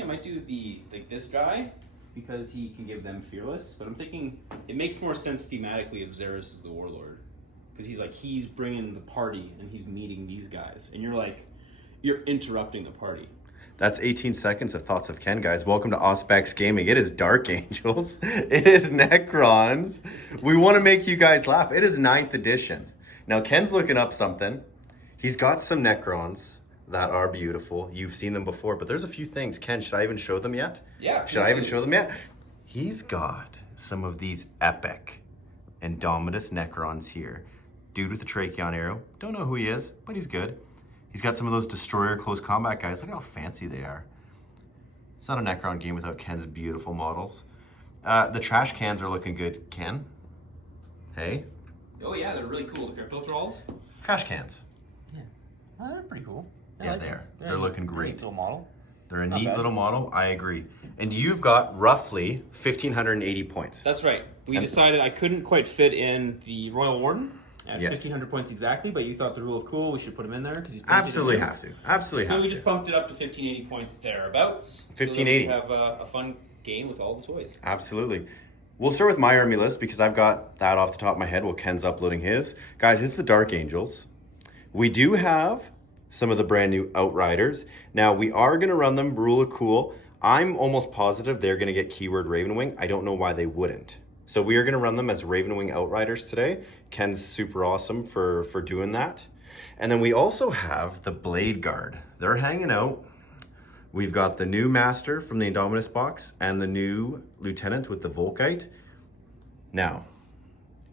thinking I might do this guy because he can give them fearless. But I'm thinking it makes more sense thematically if Xeris is the warlord, because he's bringing the party and he's meeting these guys, and you're interrupting the party. That's 18 seconds of Thoughts of Ken, guys. Welcome to Auspex Gaming. It is Dark Angels. It is Necrons. We want to make you guys laugh. It is 9th edition. Now, Ken's looking up something. He's got some Necrons that are beautiful. You've seen them before, but there's a few things. Ken, should I even show them yet? Yeah. Should I even show them yet? He's got some of these epic indomitus Necrons here. Dude with the Tracheon arrow. Don't know who he is, but he's good. He's got some of those Destroyer close combat guys. Look at how fancy they are. It's not a Necron game without Ken's beautiful models. The trash cans are looking good. Ken? Hey? Oh yeah, they're really cool. The crypto thralls. Trash cans. Yeah. Oh, they're pretty cool. Yeah, they are. They're looking great. Little model. They're a neat little model. I agree. And you've got roughly 1,580 points. That's right. We decided I couldn't quite fit in the Royal Warden at 1,500 points exactly, but you thought the rule of cool, we should put him in there because he's absolutely have to. Absolutely have to. So we just bumped it up to 1,580 points thereabouts. 1,580. So that we have a fun game with all the toys. Absolutely. We'll start with my army list because I've got that off the top of my head while Ken's uploading his. Guys, it's the Dark Angels. We do have some of the brand new Outriders. Now, we are going to run them rule of cool. I'm almost positive they're going to get keyword Ravenwing. I don't know why they wouldn't. So we are going to run them as Ravenwing Outriders today. Ken's super awesome for doing that. And then we also have the Blade Guard. They're hanging out. We've got the new Master from the Indomitus box and the new Lieutenant with the Volkite. Now,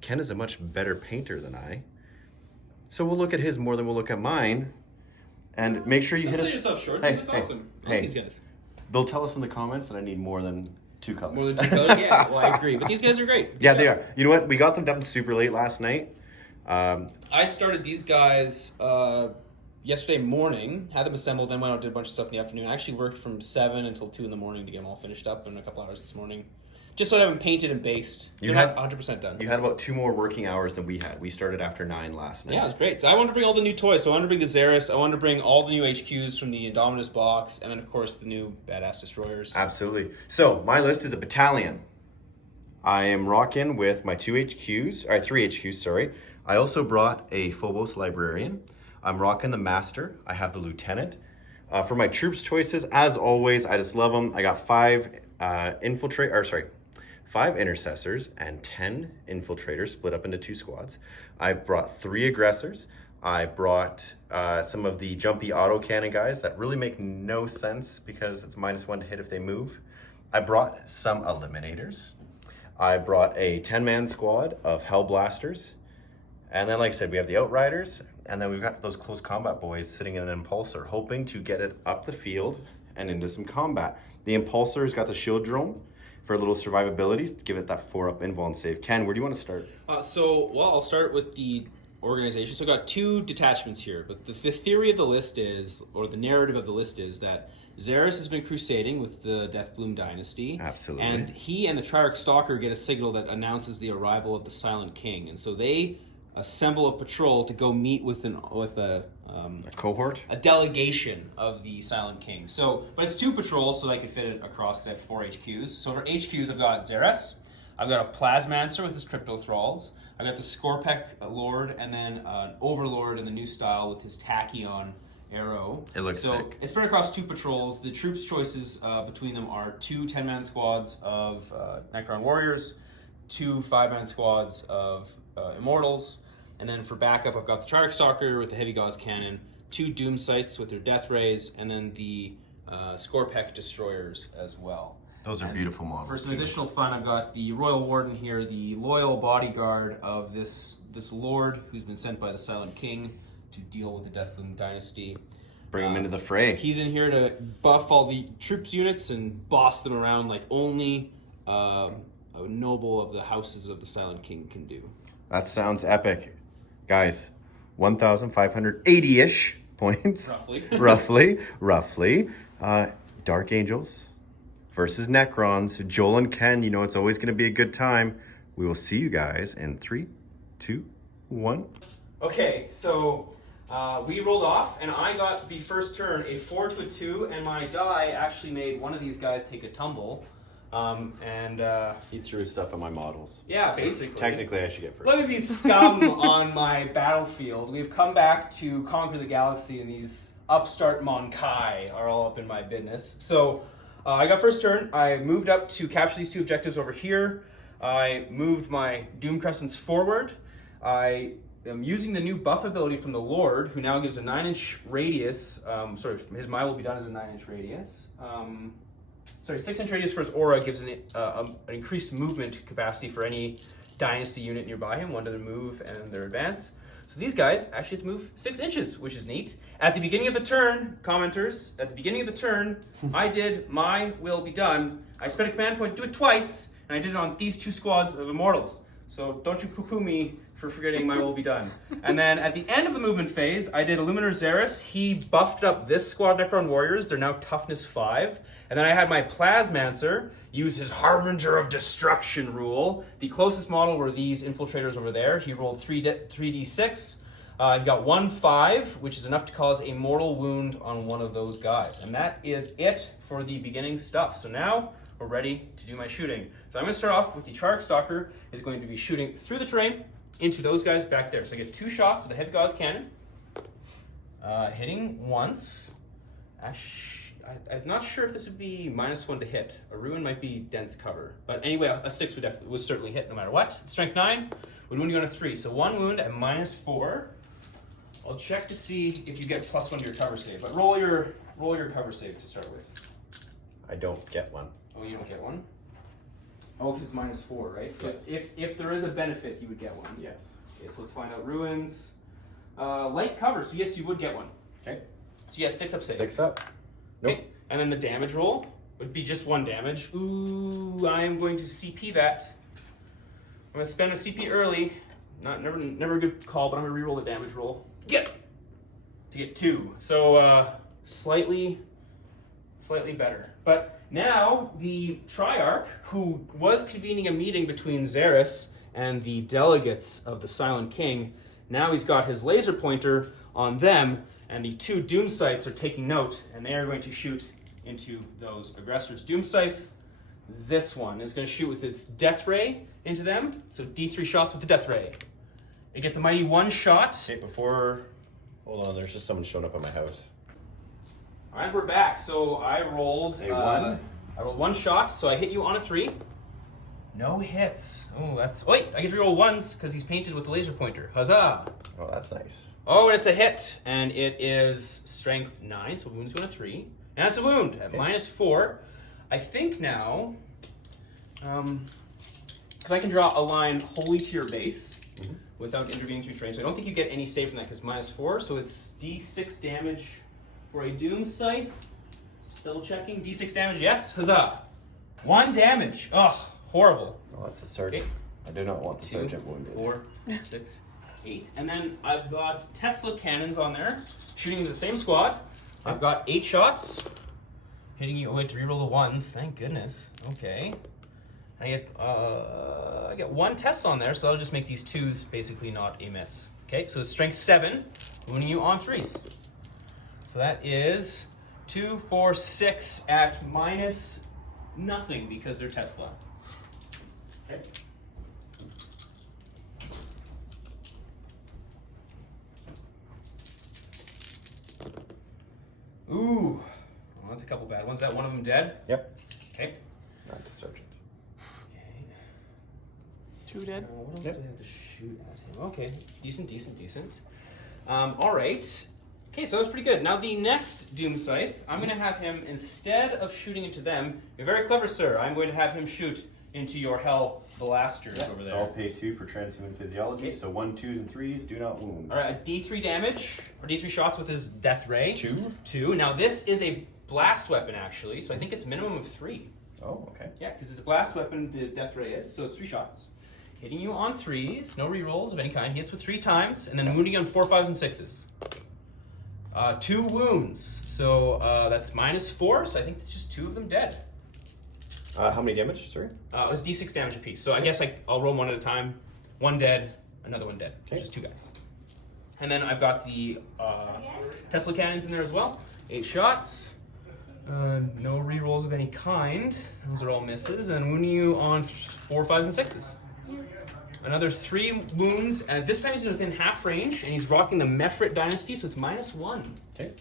Ken is a much better painter than I. So we'll look at his more than we'll look at mine. And make sure you hit us. Don't sell yourself short. These look awesome. I like these guys. They'll tell us in the comments that I need more than 2 colors. More than 2 colors? Yeah, well, I agree. But these guys are great. Yeah, they are. You know what? We got them done super late last night. I started these guys yesterday morning, had them assembled, then went out and did a bunch of stuff in the afternoon. I actually worked from 7 until 2 in the morning to get them all finished up in a couple hours this morning. Just so I have them painted and based. They're not 100% done. You had about 2 more working hours than we had. We started after 9 last night. Yeah, it was great. So I wanted to bring all the new toys. So I wanted to bring the Xeris. I wanted to bring all the new HQs from the Indomitus box. And then, of course, the new Badass Destroyers. Absolutely. So my list is a battalion. I am rocking with my 3 HQs, sorry. I also brought a Phobos Librarian. I'm rocking the Master. I have the Lieutenant. For my troops choices, as always, I just love them. I got 5 intercessors and 10 infiltrators split up into 2 squads. I brought 3 aggressors. I brought some of the jumpy autocannon guys that really make no sense because it's -1 to hit if they move. I brought some eliminators. I brought a 10-man squad of Hellblasters. And then, like I said, we have the Outriders. And then we've got those close combat boys sitting in an Impulsor, hoping to get it up the field and into some combat. The Impulsor's got the shield drone for a little survivability, give it that 4-up invuln save. Ken, where do you want to start? I'll start with the organization. So I've got 2 detachments here, but the theory of the list is, or the narrative of the list is that Xeris has been crusading with the Deathbloom dynasty. Absolutely. And he and the Triarch Stalker get a signal that announces the arrival of the Silent King. And so they assemble a patrol to go meet with a cohort? A delegation of the Silent King. But it's 2 patrols, so I can fit it across because I have 4 HQs. So for HQs, I've got Xeris, I've got a Plasmancer with his Crypto Thralls, I've got the Scorpec Lord, and then an Overlord in the new style with his Tachyon arrow. It looks sick. It's spread across 2 patrols. The troops choices between them are 2 10-man squads of Necron Warriors, 2 5-man squads of Immortals, and then for backup, I've got the Triarch Stalker with the Heavy Gauss Cannon, 2 Doom Sights with their Death Rays, and then the Scorpec Destroyers as well. Those are beautiful models. For some additional fun, I've got the Royal Warden here, the loyal bodyguard of this Lord who's been sent by the Silent King to deal with the Deathbloom dynasty. Bring him into the fray. He's in here to buff all the troops units and boss them around like only a noble of the houses of the Silent King can do. That sounds epic. Guys, 1,580-ish points. Roughly. Dark Angels versus Necrons. Joel and Ken, you know it's always going to be a good time. We will see you guys in 3, 2, 1. Okay, so We rolled off, and I got the first turn a 4 to a 2, and my die actually made one of these guys take a tumble. He threw stuff at my models. Yeah, basically. Technically, I should get first. Look at these scum on my battlefield. We've come back to conquer the galaxy, and these upstart Monkai are all up in my business. So I got first turn. I moved up to capture these two objectives over here. I moved my Doom Crescents forward. I am using the new buff ability from the Lord, who now gives a 9-inch radius. His Mine Will Be Done as a 9-inch radius. 6-inch radius for his aura gives an increased movement capacity for any dynasty unit nearby him, one to their move and their advance. So these guys actually have to move 6 inches, which is neat. At the beginning of the turn, commenters, I did My Will Be Done. I spent a command point to do it twice, and I did it on these 2 squads of immortals. So don't you poo-poo me for forgetting My Will Be Done. And then at the end of the movement phase, I did Illuminator Xeris. He buffed up this squad of Necron warriors. They're now toughness 5. And then I had my Plasmancer use his Harbinger of Destruction rule. The closest model were these infiltrators over there. He rolled 3d6. He got 1-5, which is enough to cause a mortal wound on one of those guys. And that is it for the beginning stuff. So now we're ready to do my shooting. So I'm going to start off with the Chark Stalker is going to be shooting through the terrain into those guys back there. So I get 2 shots with a heavy gauze cannon. Hitting once. I'm not sure if this would be -1 to hit. A ruin might be dense cover. But anyway, a 6 would certainly hit no matter what. Strength 9 would wound you on a 3. So 1 wound at -4. I'll check to see if you get +1 to your cover save. But roll your cover save to start with. I don't get one. Oh, you don't get one? Oh, because it's -4, right? So Yes. if there is a benefit, you would get one. Yes. Okay, so let's find out ruins. Light cover, so yes, you would get one. Okay. So yes, 6 up save. 6 up. Nope. Okay, and then the damage roll would be just 1 damage. Ooh, I am going to CP that. I'm going to spend a CP early. Never a good call, but I'm going to reroll the damage roll. To get 2. So slightly better. But now the Triarch, who was convening a meeting between Xeris and the delegates of the Silent King, now he's got his laser pointer on them, and the 2 Doom Scythes are taking note, and they are going to shoot into those aggressors. Doom Scythe, this one, is going to shoot with its Death Ray into them. So D3 shots with the Death Ray. It gets a mighty 1 shot. Okay, hold on, there's just someone showing up at my house. All right, we're back. So I rolled A 1. I rolled 1 shot, so I hit you on a 3. No hits. Oh, wait, I get to roll 1s because he's painted with the laser pointer. Huzzah! Oh, that's nice. Oh, and it's a hit, and it is strength 9, so wounds you on a 3. And it's a wound at -4. I think now, because I can draw a line wholly to your base without intervening through terrain, so I don't think you get any save from that because -4, so it's D6 damage for a Doom Scythe. Just double checking. D6 damage, yes, huzzah. 1 damage. Ugh, horrible. Oh, that's the sergeant. Okay. I do not want the 2, sergeant wounded. 4, 6, 8. And then I've got Tesla cannons on there, shooting into the same squad. I've got 8 shots, hitting you. Oh, wait, to reroll the 1s. Thank goodness. Okay. I get 1 Tesla on there, so that'll just make these 2s basically not a miss. Okay, so it's strength 7, wounding you on 3s. So that is 2, 4, 6 at -0 because they're Tesla. Okay. Ooh, well, that's a couple bad ones. Is that one of them dead? Yep. Okay. Not the sergeant. Okay. 2 dead. What else do I have to shoot at him? Okay, decent. All right. Okay, so that was pretty good. Now the next Doom Scythe, I'm going to have him, instead of shooting into them, you're very clever, sir, I'm going to have him shoot into your Hell Blasters over there. So I'll pay 2 for transhuman physiology. So 1, 2s, and 3s do not wound. All right, a D3 damage, or D3 shots with his Death Ray. 2. 2. Now this is a blast weapon, actually, so I think it's minimum of 3. Oh, okay. Yeah, because it's a blast weapon, the Death Ray is, so it's 3 shots. Hitting you on 3s, no rerolls of any kind. He hits with 3 times, and then wounding you on 4, 5s, and 6s. 2 wounds, so that's -4, so I think it's just 2 of them dead. How many damage, sorry? It was D6 damage apiece, so I guess I'll roll 1 at a time. 1 dead, another 1 dead. Okay. Just 2 guys. And then I've got the Tesla cannons in there as well. 8 shots. No rerolls of any kind. Those are all misses. And wounding you on 4, 5s, and 6s. Another 3 wounds. And this time he's within half range, and he's rocking the Mefrit Dynasty, so it's -1. Okay.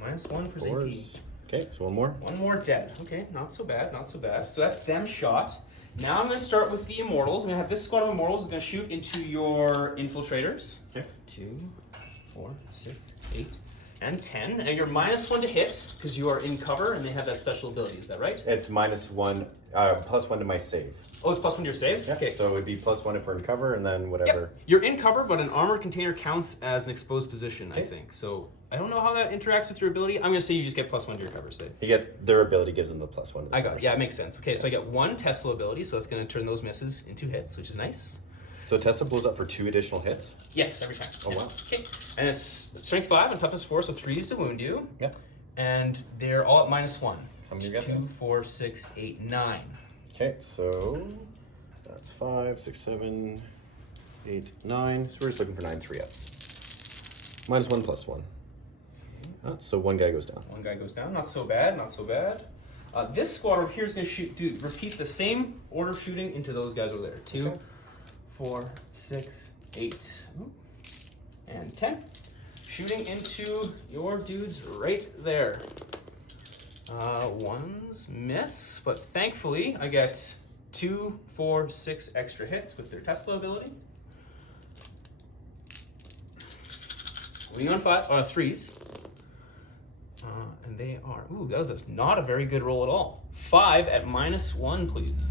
-1 for Fours. ZP. Okay, so one more. One more dead. Okay, not so bad, not so bad. So that's them shot. Now I'm going to start with the Immortals. I'm going to have this squad of Immortals is going to shoot into your Infiltrators. Okay. 2, 4, 6, 8, and 10. And you're -1 to hit because you are in cover and they have that special ability. Is that right? It's -1, +1 to my save. Oh, it's +1 to your save? Yeah. Okay. So it would be +1 if we're in cover, and then whatever. Yep. You're in cover, but an armored container counts as an exposed position, I think. So I don't know how that interacts with your ability. I'm going to say you just get +1 to your cover save. You get their ability gives them the +1. I got it. Yeah, it makes sense. Okay, so I get 1 Tesla ability, so it's going to turn those misses into hits, which is nice. So Tesla blows up for 2 additional hits. Yes, every time. Oh, Yeah. wow. Okay, and it's strength 5 and toughness 4, so 3s to wound you. Yep. And they're all at -1. How many you got 2, there? 4, 6, 8, 9. Okay, so that's 5, 6, 7, 8, 9. So we're just looking for 9 3-ups. -1 +1. So one guy goes down. One guy goes down. Not so bad. Not so bad. This squad over here is going to repeat the same order of shooting into those guys over there. 2, 4, 6, 8, and 10. Shooting into your dudes right there. Ones miss, but thankfully I get 2, 4, 6 extra hits with their Tesla ability. Wing on 3s. And they are, ooh, that was not a very good roll at all. 5 at -1, please.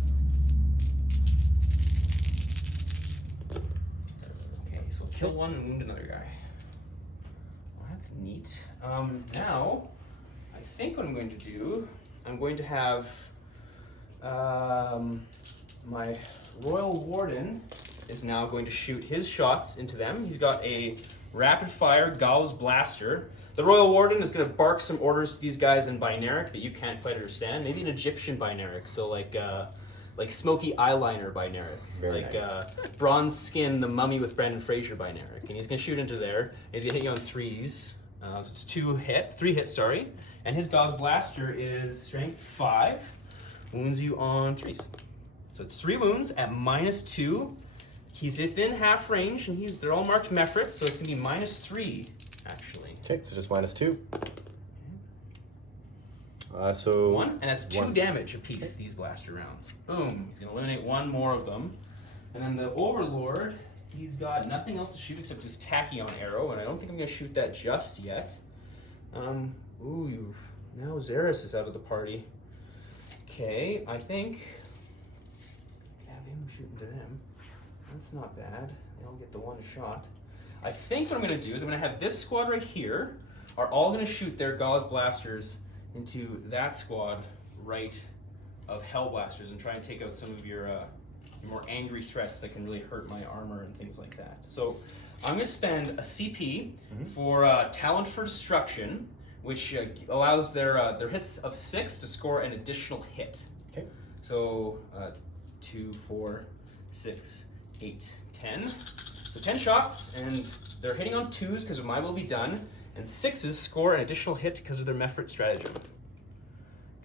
Okay, so kill one and wound another guy. Well, that's neat. Now, I think what I'm going to do, I'm going to have my Royal Warden is now going to shoot his shots into them. He's got a rapid fire Gauss blaster. The Royal Warden is going to bark some orders to these guys in binaric that you can't quite understand. Maybe an Egyptian binaric, so like smoky eyeliner binaric, Very like nice. bronze skin, the Mummy with Brendan Fraser binaric, and he's going to shoot into there. He's going to hit you on 3s, so it's 3 hits, sorry. And his Gauss blaster is strength 5, wounds you on 3s. So it's 3 wounds at -2. He's within half range, and they're all marked Mefrits, so it's going to be -3 actually. Okay, so just -2. So 1, and that's 2 1. damage apiece, these blaster rounds. Boom. He's going to eliminate 1 more of them. And then the Overlord, he's got nothing else to shoot except his Tachyon arrow, and I don't think I'm going to shoot that just yet. Now Xeris is out of the party. Okay, I think I can have him shooting to them. That's not bad. They all get the 1 shot. I think what I'm going to do is I'm going to have this squad right here are all going to shoot their Gauss blasters into that squad right of Hell Blasters and try and take out some of your more angry threats that can really hurt my armor and things like that. So I'm going to spend a CP for Talent for Destruction, which allows their hits of 6 to score an additional hit. Okay. So 2, 4, 6, 8, 10. So 10 shots, and they're hitting on 2s because of my will be done, and 6s score an additional hit because of their Mefrit stratagem.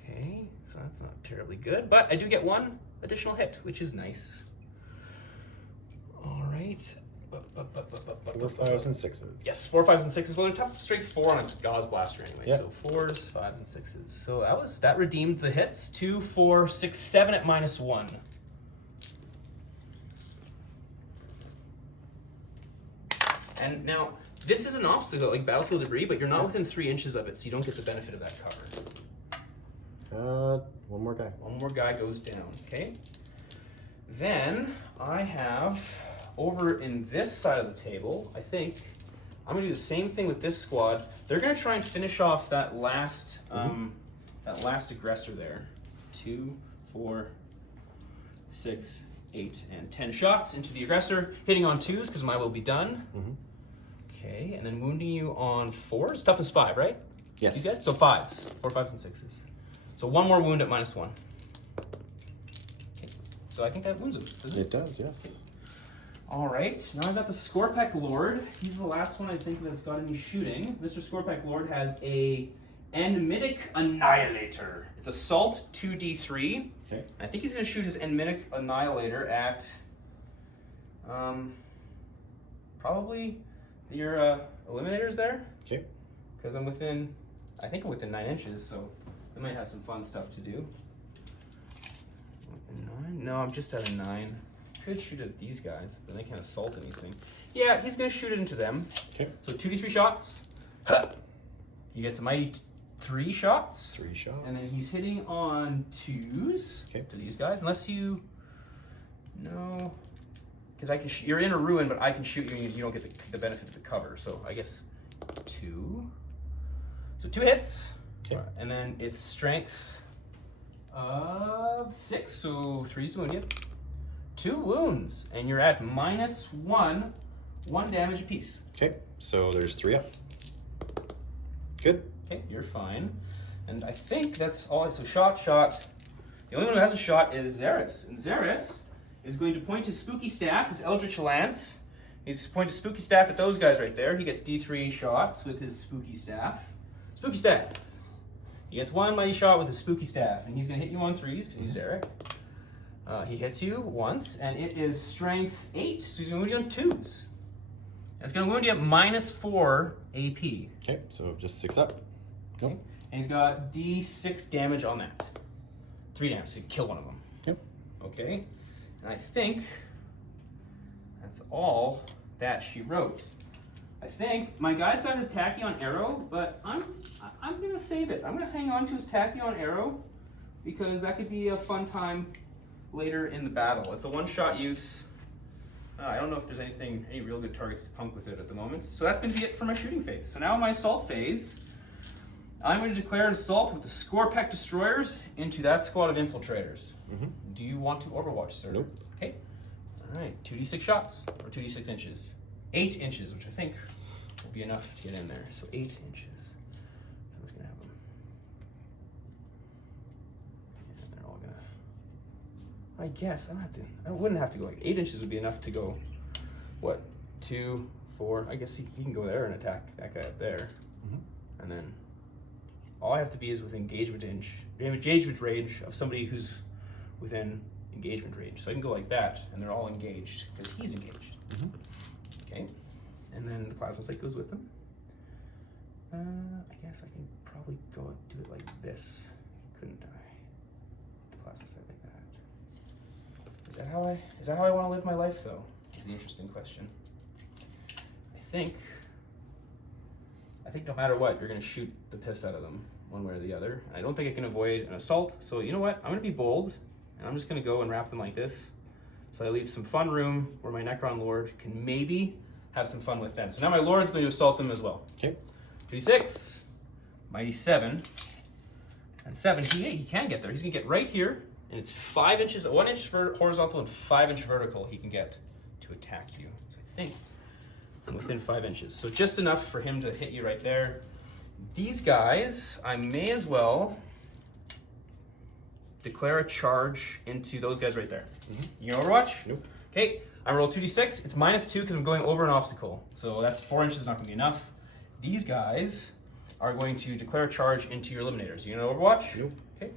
Okay, so that's not terribly good, but I do get 1 additional hit, which is nice. All right. 4, 5s, and 6s. Yes, 4, 5s, and 6s. Well, they're tough strength 4 on a Gauss blaster anyway. Yep. So 4s, 5s, and 6s. So that redeemed the hits. 2, 4, 6, 7 at -1. And now, this is an obstacle, like battlefield debris, but you're not within 3 inches of it, so you don't get the benefit of that cover. 1 more guy. 1 more guy goes down, okay? Then, I have, over in this side of the table, I think, I'm going to do the same thing with this squad. They're going to try and finish off that last aggressor there. 2, 4, 6, 8, and 10 shots into the aggressor, hitting on 2s because my will be done. Okay, and then wounding you on 4s. Toughness 5, right? Yes. You guys? So 5s. 4, 5s, and 6s. So 1 more wound at -1. Okay, so I think that wounds him, doesn't it? It does, yes. All right, now I've got the Scorpec Lord. He's the last one I think that's got any shooting. Mr. Scorpec Lord has a Enmitic Annihilator. It's Assault 2d3. Okay. I think he's going to shoot his Enmitic Annihilator at probably your eliminators there. Okay. Because I think I'm within 9 inches, so I might have some fun stuff to do. Within 9? No, I'm just at a 9. Could shoot at these guys, but they can't assault anything. Yeah, he's going to shoot it into them. Okay. So 2d3 shots. He gets a mighty 3 shots. 3 shots. And then he's hitting on 2s to these guys, unless you... No. Because I can you're in a ruin, but I can shoot you and you don't get the benefit of the cover. So I guess 2. So 2 hits. Okay. And then it's strength of 6, so 3's to wound you. 2 wounds, and you're at -1 damage apiece. Okay, so there's 3 up. Good. Okay, you're fine. And I think that's all. So shot. The only one who hasn't shot is Xeris. And Xeris is going to point his spooky staff, his Eldritch Lance. He's pointing his spooky staff at those guys right there. He gets D3 shots with his spooky staff. Spooky staff. He gets 1 mighty shot with his spooky staff, and he's going to hit you on 3s because he's Xeric. He hits you once, and it is strength 8, so he's going to wound you on 2s. And it's going to wound you at -4 AP. Okay, so just 6 up. Okay. And he's got D6 damage on that. 3 damage, so you kill one of them. Yep. Okay. And I think that's all that she wrote. I think my guy's got his Tachyon arrow, but I'm gonna save it. I'm gonna hang on to his Tachyon arrow because that could be a fun time later in the battle. It's a one-shot use. I don't know if there's any real good targets to punk with it at the moment. So that's going to be it for my shooting phase. So now in my assault phase, I'm going to declare an assault with the Scorpec Destroyers into that squad of infiltrators. Do you want to Overwatch, sir? Nope. Okay. All right, 2d6 shots, or 2d6 inches. 8 inches, which I think will be enough to get in there. So 8 inches. I'm just going to have them. And they're all going to... I guess I wouldn't have to go like 8 inches would be enough to go, what, 2, 4, I guess he can go there and attack that guy up there. And then all I have to be is within engagement range of somebody who's within engagement range. So I can go like that and they're all engaged because he's engaged. Okay, and then the plasma sight goes with them. I guess I can probably go and do it like this, couldn't I? The plasma sight like that. Is that how I want to live my life, though? Is the interesting question. I think no matter what, you're going to shoot the piss out of them, one way or the other. And I don't think I can avoid an assault. So you know what? I'm going to be bold, and I'm just going to go and wrap them like this. So I leave some fun room where my Necron Lord can maybe have some fun with them. So now my Lord's going to assault them as well. Okay. 2d6, mighty 7, and 7. He can get there. He's going to get right here. And it's 5 inches, 1 inch horizontal and 5 inch vertical he can get to attack you. So I think I'm within 5 inches. So just enough for him to hit you right there. These guys, I may as well declare a charge into those guys right there. You can Overwatch? Nope. Okay, I roll 2d6. It's -2 because I'm going over an obstacle. So that's 4 inches, not going to be enough. These guys are going to declare a charge into your eliminators. You know Overwatch? Nope. Okay,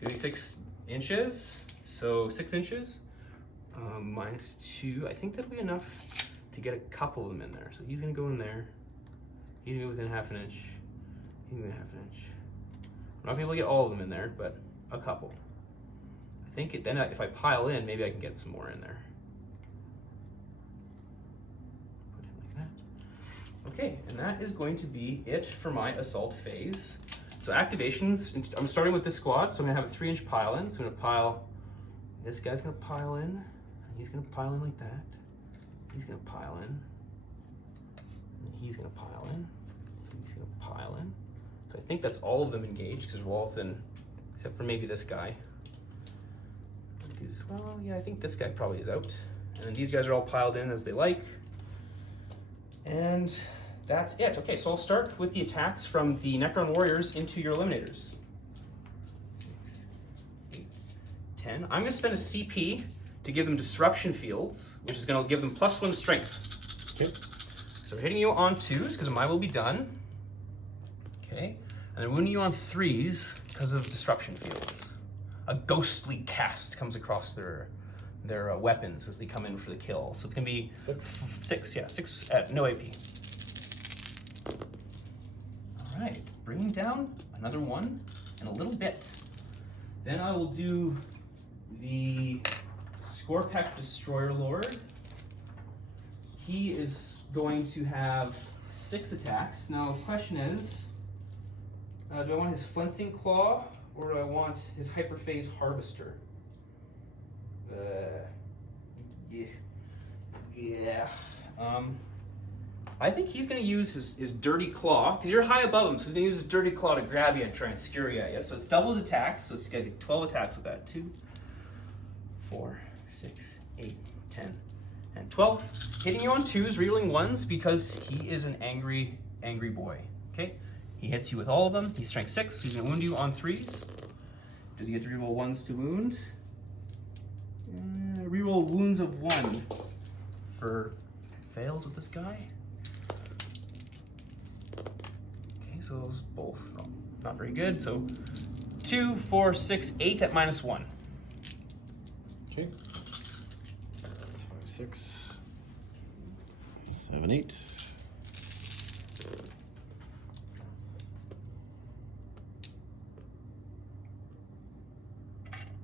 2d6 inches, so 6 inches, -2. I think that'll be enough to get a couple of them in there. So he's gonna go in there. He's gonna be within half an inch. He's gonna be half an inch. I'm not gonna be able to get all of them in there, but a couple. I think then if I pile in, maybe I can get some more in there. Put it like that. Okay, and that is going to be it for my assault phase. So activations, I'm starting with this squad, so I'm gonna have a 3 inch pile in. So I'm gonna pile, this guy's gonna pile in, and he's gonna pile in like that. He's gonna pile in, and he's gonna pile in, he's gonna pile in. So I think that's all of them engaged, because we're all within, except for maybe this guy. Well, yeah, I think this guy probably is out. And then these guys are all piled in as they like. And that's it. Okay, so I'll start with the attacks from the Necron Warriors into your eliminators. 6, 8, 10. I'm going to spend a CP to give them disruption fields, which is going to give them +1 strength. Okay. So we're hitting you on 2s because mine will be done. Okay. And then wounding you on 3s because of disruption fields. A ghostly cast comes across their weapons as they come in for the kill. So it's going to be 6 at no AP. All right, bringing down another 1 in a little bit. Then I will do the Scorpack Destroyer Lord. He is going to have 6 attacks. Now the question is, do I want his Flensing Claw or do I want his Hyperphase Harvester? Yeah. I think he's going to use his Dirty Claw, because you're high above him, so he's going to use his Dirty Claw to grab you and try and skewer at you. So it's double his attacks, so it's going to be 12 attacks with that. 2, 4, 6, 8, 10, and 12. Hitting you on 2s, reeling 1s, because he is an angry, angry boy. Okay? He hits you with all of them. He's strength 6, so he's going to wound you on 3s. Does he get to reroll 1s to wound? Reroll wounds of 1 for fails with this guy. Okay, so those both not very good. So 2, 4, 6, 8 at -1. Okay. That's 5, 6, 7, 8.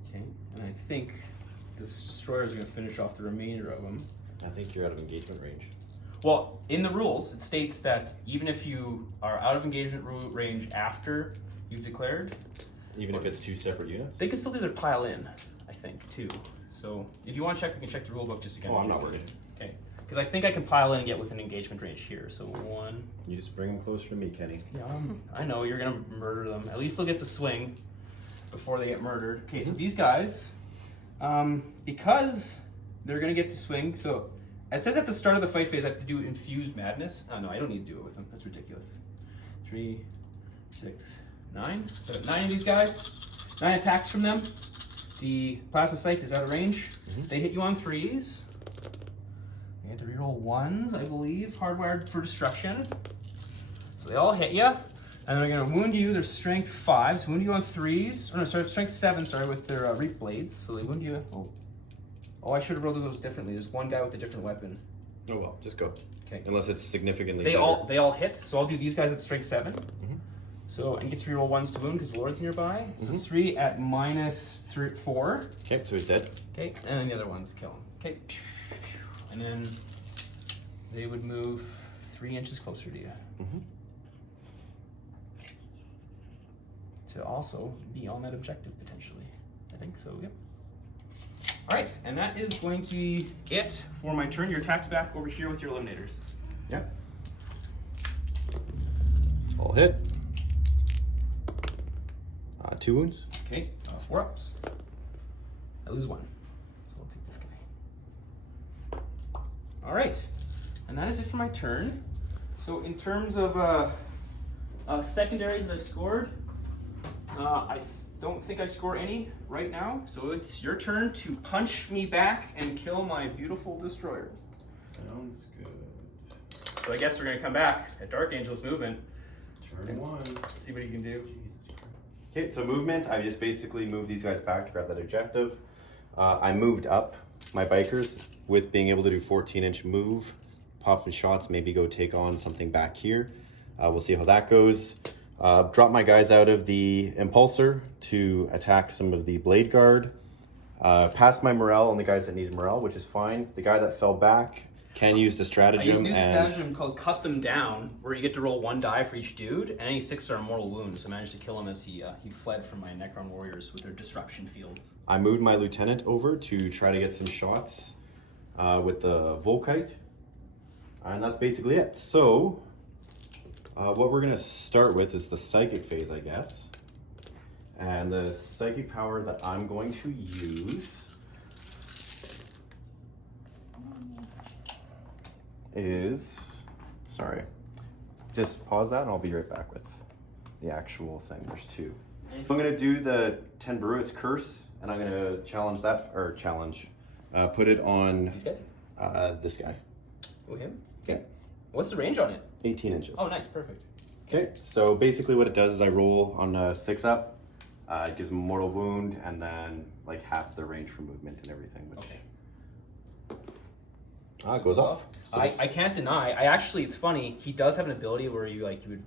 Okay, and I think this destroyer is going to finish off the remainder of them. I think you're out of engagement range. Well, in the rules, it states that even if you are out of engagement range after you've declared, Even if it's 2 separate units? they can still do their pile in, I think, too. So if you want to check, we can check the rule book just again. Oh, I'm not worried. Okay, because I think I can pile in and get within engagement range here. So 1. You just bring them closer to me, Kenny. Yeah, I know you're gonna murder them. At least they'll get to swing before they get murdered. Okay, so these guys, because they're gonna get to swing. So it says at the start of the fight phase I have to do infused madness. Oh no, I don't need to do it with them. That's ridiculous. 3, 6, 9. So 9 of these guys, 9 attacks from them. The plasma sight is out of range. They hit you on 3s. You have to reroll 1s, I believe, hardwired for destruction. So they all hit you, and they're gonna wound you. Their strength 5, so wound you on 3s. Or no, sorry, strength 7. Sorry, with their reap blades. So they wound you. Oh, I should have rolled those differently. There's one guy with a different weapon. Oh well, just go. Okay. Unless it's significantly They better. all hit. So I'll do these guys at strength 7. So and get to reroll 1s to wound because Lord's nearby. So it's 3 at -4. Okay, so he's dead. Okay, and then the other ones kill him. Okay, and then they would move 3 inches closer to you. To also be on that objective potentially. I think so, yep. All right, and that is going to be it for my turn. Your attack's back over here with your eliminators. Yeah. All hit. 2 wounds. Okay, 4 ups. I lose 1. So we'll take this guy. All right, and that is it for my turn. So in terms of secondaries that I've scored, I don't think I score any right now. So it's your turn to punch me back and kill my beautiful destroyers. Sounds good. So I guess we're gonna come back at Dark Angel's movement. Turn 1. See what you can do. Okay, so movement, I just basically moved these guys back to grab that objective. I moved up my bikers with being able to do 14-inch move, pop some shots, maybe go take on something back here. We'll see how that goes. Drop my guys out of the impulsor to attack some of the blade guard. Passed my morale on the guys that needed morale, which is fine. The guy that fell back can use the I stratagem. use a new stratagem called Cut Them Down, where you get to roll 1 die for each dude, and any 6 are mortal wounds. So I managed to kill him as he fled from my Necron warriors with their disruption fields. I moved my lieutenant over to try to get some shots with the Volkite. And that's basically it. So, what we're going to start with is the psychic phase, I guess. And the psychic power that I'm going to use is, sorry, just pause that and I'll be right back with the actual thing. There's 2. I'm going to do the Tenbruis Curse, and I'm going to challenge that, or challenge, Put it on These guys? this guy. Oh, him? Okay. What's the range on it? 18 inches. Oh, nice, perfect. Okay, so basically what it does is I roll on a 6-up. It gives them a mortal wound and then like halves their range for movement and everything. Which, Okay. It goes off. So I can't deny. I actually, it's funny. He does have an ability where you would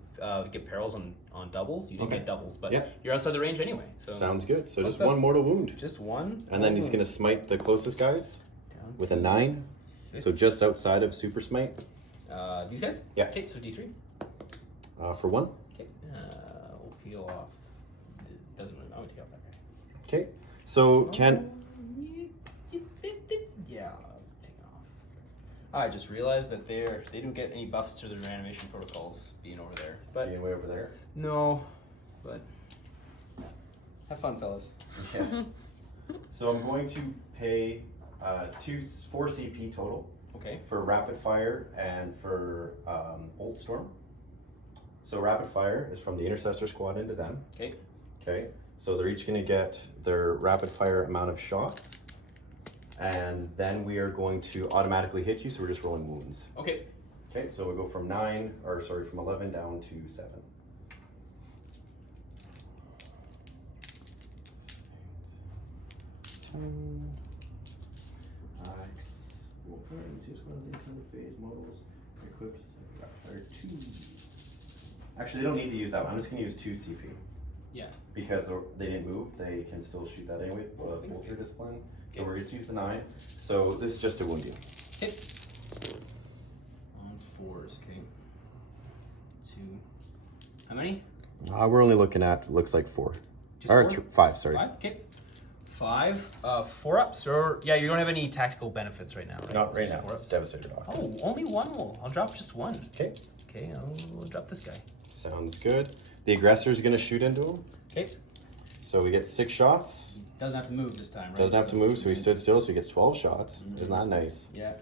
get perils on doubles. You didn't Okay. get doubles, but Yeah. you're outside the range anyway. So sounds good. So What's just up? one mortal wound. just one. And then he's gonna smite the closest guys Down with a to 9. 6. So just outside of super smite. These guys? Yeah. Okay, so D3. For 1. Okay. We'll peel off. It doesn't really. I'm gonna take off that guy. Okay. So can Yeah, take it off. I just realized that they don't get any buffs to their animation protocols being over there. But way over there. no, but have fun, fellas. Yes. So I'm going to pay 4 CP total Okay. for rapid fire and for bolt storm. So rapid fire is from the intercessor squad into them. Okay. Okay. So they're each going to get their rapid fire amount of shots, and then we are going to automatically hit you. So we're just rolling wounds. Okay. Okay. So we go from 11 down to 7. Actually, they don't need to use that one. I'm just going to use 2 CP. Yeah. Because they didn't move, they can still shoot that anyway. Bolter discipline. So we're going to use the 9. So this is just a wound deal. Hit. On 4s. Okay. 2. How many? We're only looking at, looks like 4. Just Or 4? 5, sorry. 5. Okay. 5. 4 ups, or yeah, you don't have any tactical benefits right now, right? Not So right just now. 4 It's ups. devastated off. Oh, only one will. I'll drop just one. Okay. Okay, I'll drop this guy. Sounds good. The aggressor is going to shoot into him. Okay. So we get 6 shots. Doesn't have to move this time, right? Doesn't have to move, so he stood still, so he gets 12 shots. Isn't that nice? Yeah.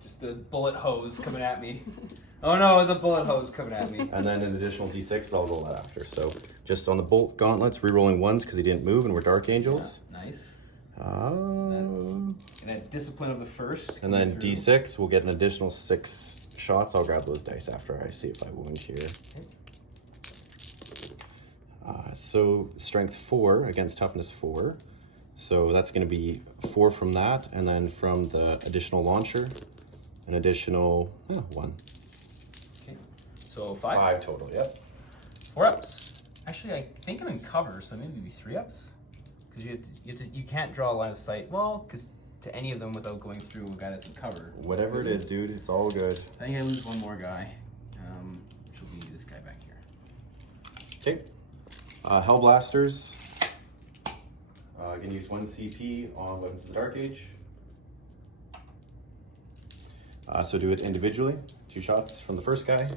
Just the bullet hose coming at me. Oh no, it's a bullet hose coming at me. And then an additional d6, but I'll roll that after. So just on the bolt gauntlets, re-rolling 1s because he didn't move, and we're Dark Angels. Yeah, nice. And And that discipline of the first. then coming through. d6, we'll get an additional 6 shots. I'll grab those dice after I see if I wound here. So strength 4 against toughness 4. So that's going to be 4 from that, and then from the additional launcher, an additional 1. Okay. So 5. 5 total, yep. 4 ups. Actually, I think I'm in cover, so maybe 3 ups. Because you can't draw a line of sight. Well, because to any of them without going through a guy that's in cover. Whatever it is, dude, it's all good. I think I lose one more guy, which will be this guy back here. Okay. Hellblasters. Gonna use 1 CP on Weapons of the Dark Age. So do it individually. 2 shots from the first guy.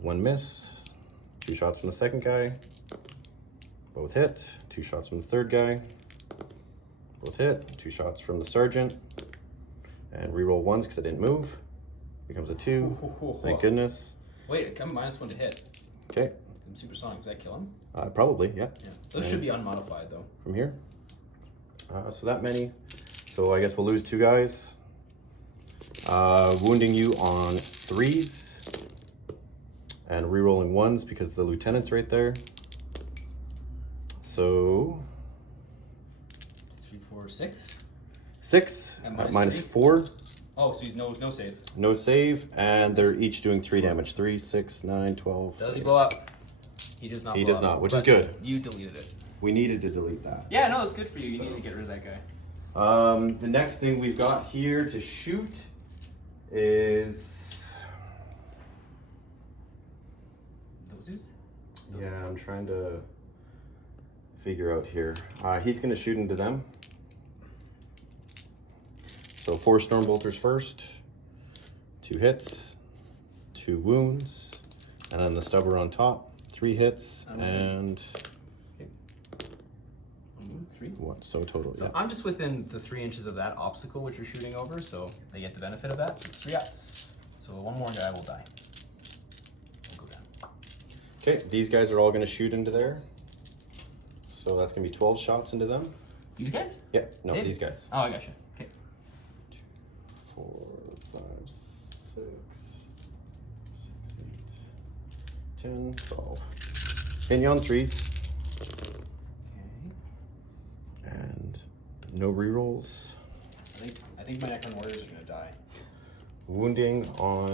1 miss. 2 shots from the second guy. Both hit. 2 shots from the third guy. Both hit. 2 shots from the sergeant. And reroll 1s because I didn't move. Becomes a 2. Thank goodness. Wait, I'm -1 to hit. Okay. I'm supersonic. Does that kill him? Probably, yeah. Yeah. Those should be unmodified though. From here. So that many. So I guess we'll lose 2 guys. Wounding you on 3s. And rerolling 1s because the lieutenant's right there. So 3, 4, 6. 6 And at minus -4. Oh, so he's no save. No save, and they're each doing 3 damage. 3, 6, 9, 12. Does he blow up? He does not. He blow does up, not, which is but good. You deleted it. We needed to delete that. Yeah, no, it's good for you. You need to get rid of that guy. The next thing we've got here to shoot is... Those dudes? Yeah, I'm trying to figure out here. He's going to shoot into them. So 4 Stormbolters first. 2 hits. 2 wounds. And then the stubber on top. 3 hits. And... 3. 1. So total, So yeah. I'm just within the 3 inches of that obstacle which you're shooting over, so they get the benefit of that. So it's 3 ups. So one more guy will die. We'll go down. Okay, these guys are all going to shoot into there. So that's going to be 12 shots into them. These guys? Yeah, no, Hey. these guys. Oh, I gotcha. Okay. 4, 5, 6, 8, 10, 12. Hitting you on 3s. Okay. And no rerolls. I think my Necron warriors are gonna die. Wounding on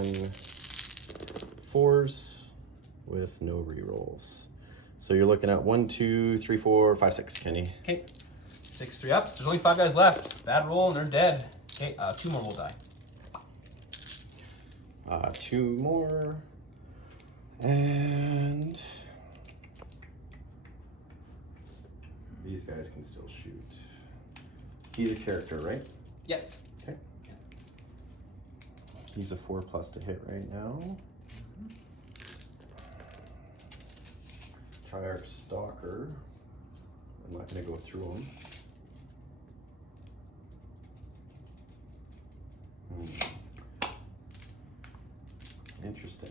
4s with no rerolls. So you're looking at 1, 2, 3, 4, 5, 6, Kenny. Okay. 6, 3 up. So there's only 5 guys left. Bad roll and they're dead. Okay, 2 more will die. 2 more. And these guys can still shoot. He's a character, right? Yes. Okay. He's a 4+ to hit right now. Triarch Stalker. I'm not going to go through him. Interesting.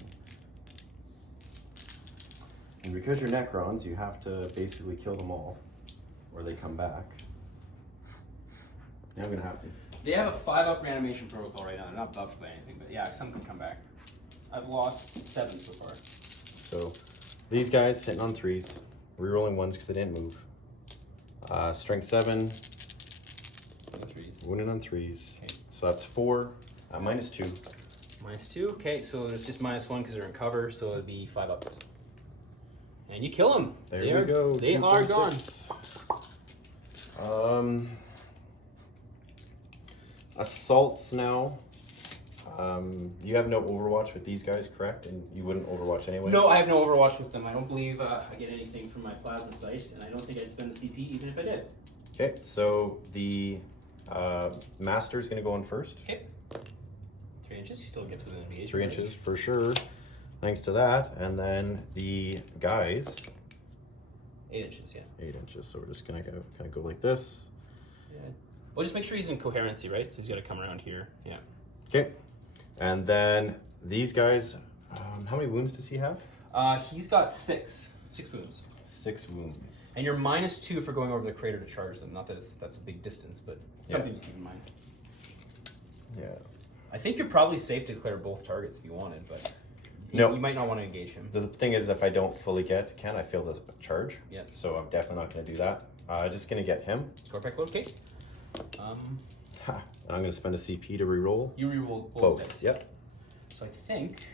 And because you're Necrons, you have to basically kill them all, or they come back. Yeah, I'm gonna have to. They have a 5-up reanimation protocol right now. They're not buffed by anything, but yeah, some can come back. I've lost 7 so far. So these guys hitting on 3s, rerolling 1s because they didn't move. Strength 7, wounding on 3s. Okay. So that's 4, -2. -2. Okay, so there's just -1 because they're in cover, so it'd be 5 ups. And you kill them. There we go. They 2 are from gone. 6. Assaults now. You have no Overwatch with these guys, correct? And you wouldn't Overwatch anyway? No, I have no Overwatch with them. I don't believe I get anything from my plasma sight, and I don't think I'd spend the CP even if I did. Okay, so the Master's going to go on first. Okay. 3 inches, he still gets within engagement. 3 inches for sure, thanks to that. And then the guys, 8 inches, yeah. 8 inches. So we're just going to kind of go like this. Yeah. Well, just make sure he's in coherency, right? So he's got to come around here. Yeah. Okay, and then these guys, how many wounds does he have? He's got 6 wounds. 6 wounds. And you're -2 for going over the crater to charge them. Not that that's a big distance, but something to keep in mind. Yeah. I think you're probably safe to declare both targets if you wanted, but No. you might not want to engage him. The thing is, if I don't fully get Ken, I fail the charge. Yeah. So I'm definitely not going to do that. Just going to get him. Corpac load, okay. Ha. I'm going to spend a CP to reroll. You reroll both Both. dice. Yep. So I think,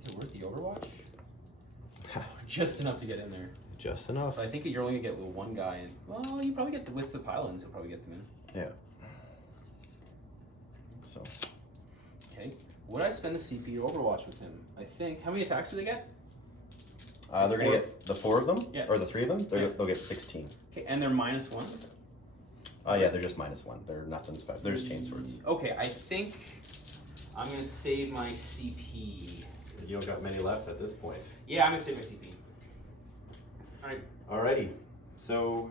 is it worth the Overwatch? Just enough to get in there. Just enough. But I think you're only going to get with one guy in. Well, you probably get with the pylons, you'll probably get them in. Yeah. So. Okay. Would I spend the CP to Overwatch with him? I think. How many attacks do they get? They're going to get the 4 of them? Yeah. Or the 3 of them? Yeah. They'll get 16. Okay, and they're -1? Yeah, they're just -1. They're nothing special. They're just chain swords. Okay, I think I'm going to save my CP. You don't got many left at this point. Yeah, I'm going to save my CP. Alright. Alrighty. So,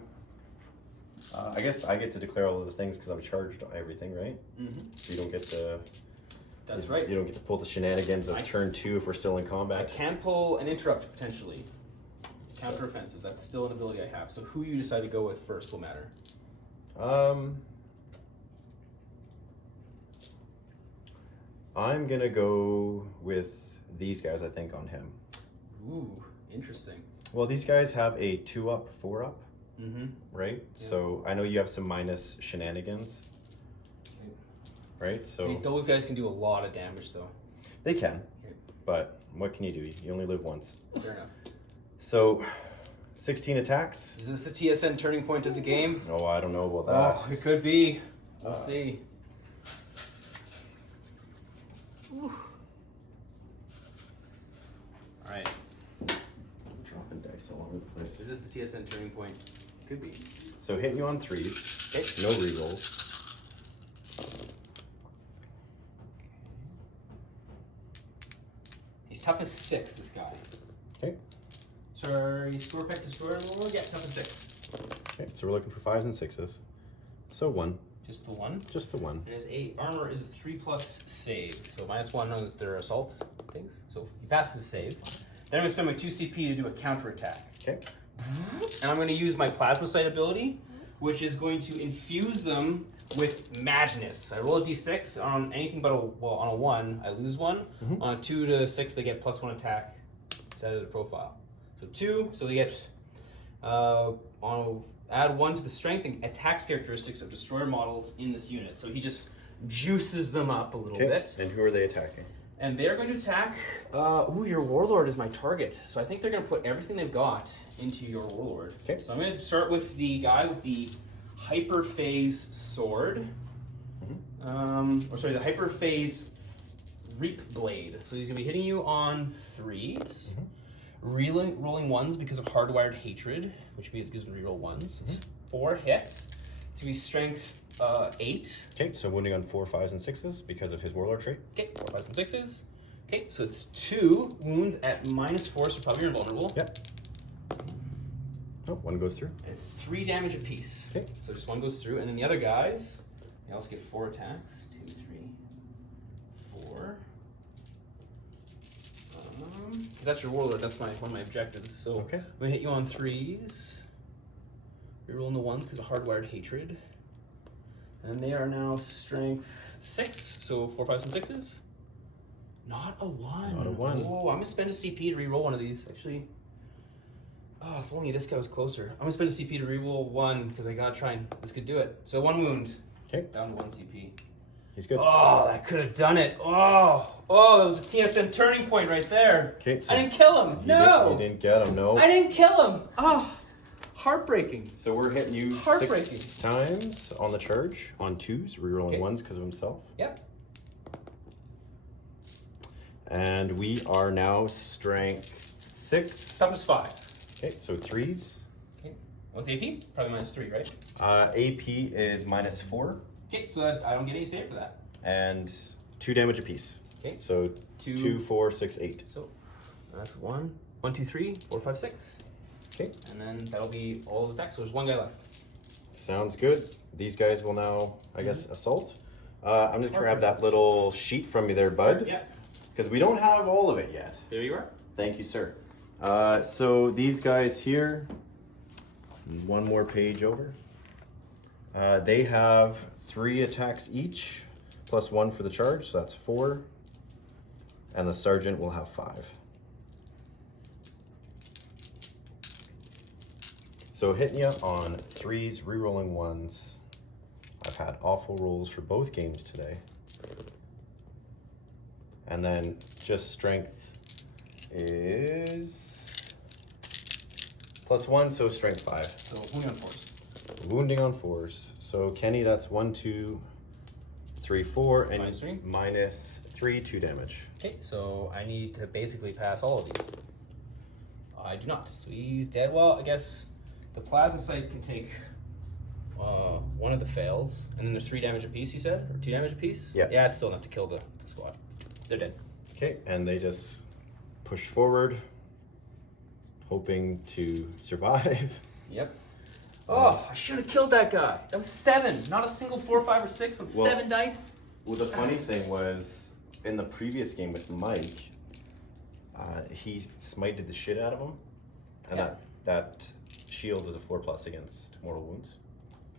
I guess I get to declare all of the things because I'm charged on everything, right? Mm-hmm. So you don't get to... That's right. You don't get to pull the shenanigans of turn 2 if we're still in I combat. can pull an interrupt potentially. Counteroffensive. That's still an ability I have. So who you decide to go with first will matter. I'm gonna go with these guys, I think, on him. Ooh, interesting. Well, these guys have a 2-up, 4-up, Mm-hmm. right? Yeah. So I know you have some minus shenanigans, right? So Those guys can do a lot of damage though. they can, Okay. but what can you do? You only live once. Fair enough. So 16 attacks. Is this the TSN turning point of the game? Oh, I don't know about that. Oh, it could be. We'll see. Alright. Dropping dice all over the place. Is this the TSN turning point? Could be. So hitting you on 3s, Okay. no rerolls. He's toughness 6, this guy. Okay. Sorry, Scorpic Destroyer Lord? Yeah, toughness 6. Okay, so we're looking for 5s and 6s. So 1, Just the 1. just the 1. And his armor is a 3+ save. So -1 is their assault things. So he passes his save. Then I'm gonna spend my 2 CP to do a counterattack. Okay. And I'm gonna use my plasma sight ability which is going to infuse them with madness. I roll a d6 on anything but on a 1, I lose 1. On a 2 to 6, they get +1 attack to their profile. So 2, so they get add 1 to the strength and attacks characteristics of destroyer models in this unit. So he just juices them up a little bit. And who are they attacking? And they're going to attack, your Warlord is my target. So I think they're going to put everything they've got into your Warlord. Okay. So I'm going to start with the guy with the Hyperphase Sword. The Hyperphase Reap Blade. So he's going to be hitting you on 3s. Rolling 1s because of Hardwired Hatred, which gives him reroll 1s. It's 4 hits. It's going to be Strength 8. Okay, so wounding on 4, 5s, and 6s because of his Warlord trait. Okay, 4, 5s, and 6s. Okay, so it's 2 wounds at -4, so probably you're invulnerable. Yep. Oh, 1 goes through. And it's 3 damage apiece. Okay. So just 1 goes through, and then the other guys, they also get 4 attacks. 2, 3, 4. That's your Warlord, that's one of my objectives. So okay. I'm going to hit you on 3s. You're rolling the 1s because of Hardwired Hatred. And they are now Strength 6, so 4, 5s, and 6s. Not a 1. Not a 1. Oh, I'm going to spend a CP to reroll one of these, actually. Oh, if only this guy was closer. I'm going to spend a CP to reroll 1 because I got to try and this could do it. So 1 wound. Okay. Down to 1 CP. He's good. Oh, that could have done it. Oh, that was a TSM turning point right there. Okay. So I didn't kill him. You didn't get him, no. I didn't kill him. Oh, heartbreaking. So we're hitting you Heartbreaking. 6 times on the charge, on 2s, rerolling 1s because of himself. Yep. And we are now Strength 6. Toughness 5. Okay, so 3s. Okay. What's the AP? Probably -3, right? AP is -4. Okay, so that, I don't get any save for that. And 2 damage apiece. Okay. So 2, 4, 6, 8. So that's 1, 2, 3, 4, 5, 6. Okay. And then that'll be all his attacks. So there's 1 guy left. Sounds good. These guys will now, I guess, assault. I'm going to grab that little sheet from you there, bud. Yeah. Because we don't have all of it yet. There you are. Thank you, sir. So these guys here, 1 more page over. They have 3 attacks each, +1 for the charge, so that's 4. And the sergeant will have 5. So hitting you on 3s, rerolling 1s. I've had awful rolls for both games today. And then just strength is +1, so strength 5. So wounding on 4s. Wounding on 4s. So Kenny, that's 1, 2, 3, 4, and -3, 2 damage. Okay, so I need to basically pass all of these. I do not. So he's dead. Well, I guess the plasma sight can take 1 of the fails, and then there's 3 damage apiece, you said? Or 2 damage apiece? Yeah. Yeah, it's still enough to kill the squad. They're dead. Okay, and they just push forward, hoping to survive. Yep. Oh, I should have killed that guy. That was 7. Not a single 4, 5, or 6 on 7 dice. Well, the funny thing was, in the previous game with Mike, he smited the shit out of him, and that shield was a 4+ against mortal wounds.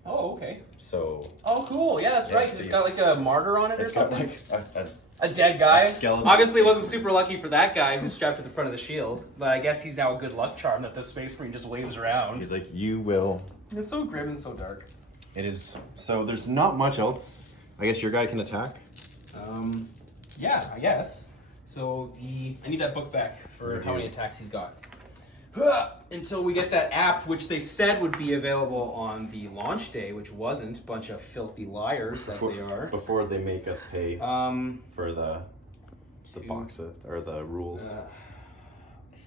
Oh, okay. So. Oh, cool. Yeah, that's right. So It's got like a martyr on it or it's got something. like A dead guy. a skeleton. Obviously, it wasn't super lucky for that guy who's strapped to the front of the shield, but I guess he's now a good luck charm that the Space Marine just waves around. He's like, you will. It's so grim and so dark. It is. So there's not much else. I guess your guy can attack. Yeah, I guess. So I need that book back for how many attacks he's got. Until we get that app, which they said would be available on the launch day, which wasn't. Bunch of filthy liars that they are. Before they make us pay for the box set or the rules. I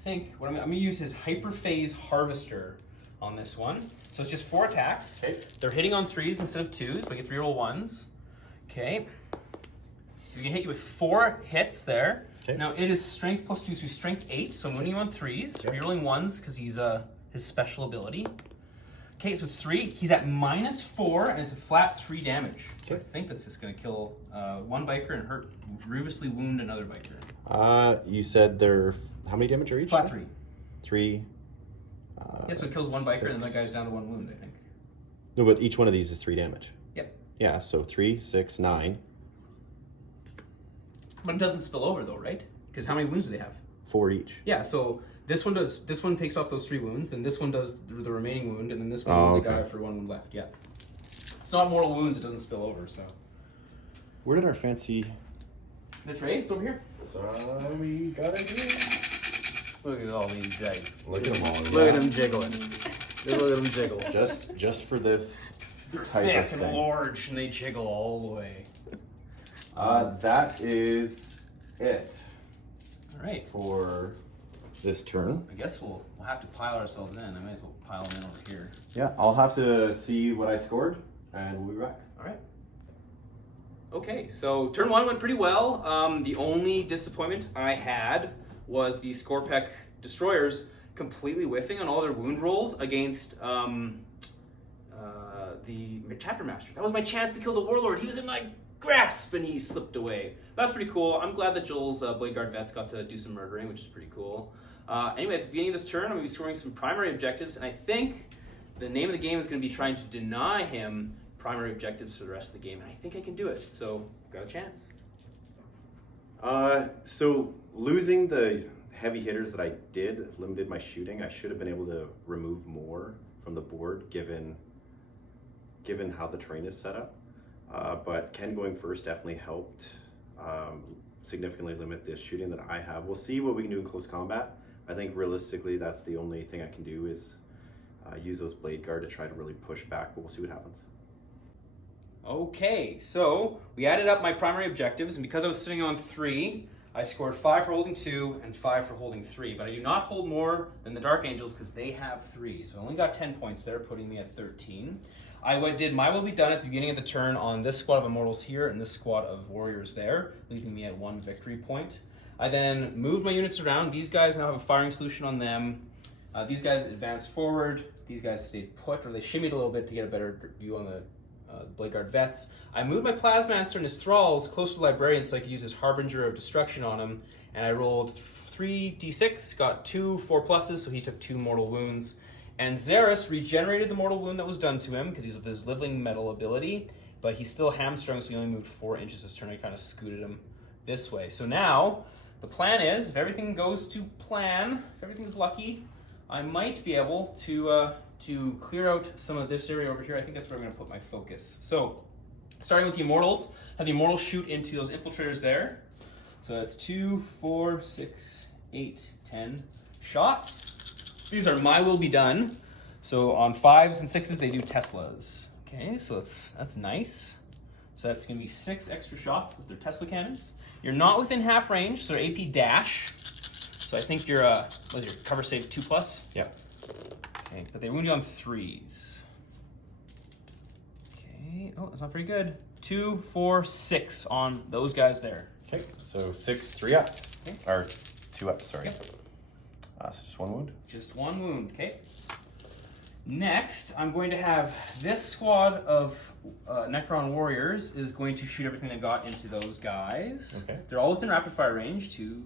think what I'm gonna use his Hyperphase Harvester on this one. So it's just 4 attacks. Okay. They're hitting on 3s instead of 2s, but I get 3 roll 1s. Okay. So we can hit you with 4 hits there. Okay. Now it is strength +2, so strength 8. So I'm winning you on 3s. Okay. Rerolling 1s because he's his special ability. Okay, so it's 3. He's at -4, and it's a flat 3 damage. So I think that's just going to kill 1 biker and grievously wound another biker. You said they're how many damage are each? Flat 3. 3. Yeah, so it kills 1 biker, and that guy's down to 1 wound, I think. No, but each one of these is 3 damage. Yep. Yeah, so 3, 6, 9. But it doesn't spill over though, right? Because how many wounds do they have? 4 each. Yeah, so this one takes off those 3 wounds, then this one does the remaining wound, and then this one wounds a guy for 1 wound left. Yeah. It's not mortal wounds, it doesn't spill over, so. Where did our fancy... The tray? It's over here. So we got it here. Look at all these dice. Look at them all. Look at them jiggling. Look at them jiggle. Just for this They're type thick of and thing. large, and they jiggle all the way. That is it All right. for this turn. I guess we'll have to pile ourselves in. I might as well pile them in over here. Yeah, I'll have to see what I scored, and we'll be back. All right. Okay, so turn 1 went pretty well. The only disappointment I had was the Scorpec destroyers completely whiffing on all their wound rolls against the chapter master. That was my chance to kill the warlord. He was in my grasp and he slipped away. That's pretty cool. I'm glad that Joel's Blade Guard vets got to do some murdering, which is pretty cool. Anyway, at the beginning of this turn, I'm going to be scoring some primary objectives, and I think the name of the game is going to be trying to deny him primary objectives for the rest of the game, and I think I can do it, so got a chance. So losing the heavy hitters that I did limited my shooting. I should have been able to remove more from the board given how the terrain is set up. But Ken going first definitely helped significantly limit the shooting that I have. We'll see what we can do in close combat. I think realistically that's the only thing I can do is use those Blade Guard to try to really push back, but we'll see what happens. Okay, so we added up my primary objectives, and because I was sitting on 3, I scored 5 for holding 2 and 5 for holding 3, but I do not hold more than the Dark Angels because they have 3, so I only got 10 points there, putting me at 13. I did My Will Be Done at the beginning of the turn on this squad of Immortals here and this squad of Warriors there, leaving me at 1 victory point. I then moved my units around. These guys now have a firing solution on them. These guys advanced forward. These guys stayed put, or they shimmied a little bit to get a better view on the Blade Guard vets. I moved my Plasmancer and his Thralls close to the Librarian so I could use his Harbinger of Destruction on him, and I rolled 3d6, got 2 4+, so he took 2 mortal wounds. And Xeris regenerated the mortal wound that was done to him because he's of his living metal ability, but he's still hamstrung, so he only moved 4 inches this turn. I kind of scooted him this way. So now, the plan is, if everything goes to plan, if everything's lucky, I might be able to clear out some of this area over here. I think that's where I'm going to put my focus. So, starting with the Immortals, have the Immortals shoot into those infiltrators there. So that's 2, 4, 6, 8, 10 shots. These are My Will Be Done. So on 5s and 6s, they do Teslas. Okay, so that's nice. So that's going to be 6 extra shots with their Tesla cannons. You're not within half range, so they're AP dash. So I think your cover save 2+? Yeah. Okay, but they wound you on 3s. Okay, oh, that's not very good. 2, 4, 6 on those guys there. Okay, so 6, 3 ups. Okay. Or 2 ups, sorry. Okay. So just 1 wound. Just 1 wound, okay. Next, I'm going to have this squad of Necron warriors is going to shoot everything they got into those guys. Okay. They're all within rapid fire range. 2,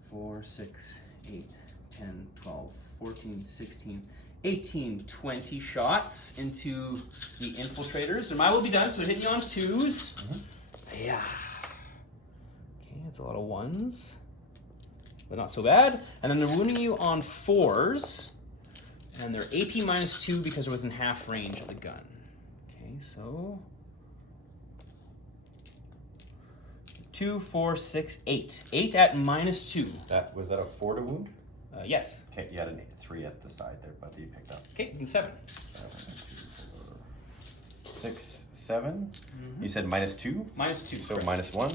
4, 6, 8, 10, 12, 14, 16, 18, 20 shots into the infiltrators. Their My Will Be Done, so they're hitting you on 2s. Mm-hmm. Yeah. Okay, that's a lot of 1s. But not so bad. And then they're wounding you on 4s. And they're AP -2 because they're within half range of the gun. Okay, so 2, 4, 6, 8. 8 at -2. Was that a 4 to wound? Yes. Okay, you had an 3 at the side there, but you picked up. Okay, and 7. 6, 7. Mm-hmm. You said -2? -2. So correct. -1.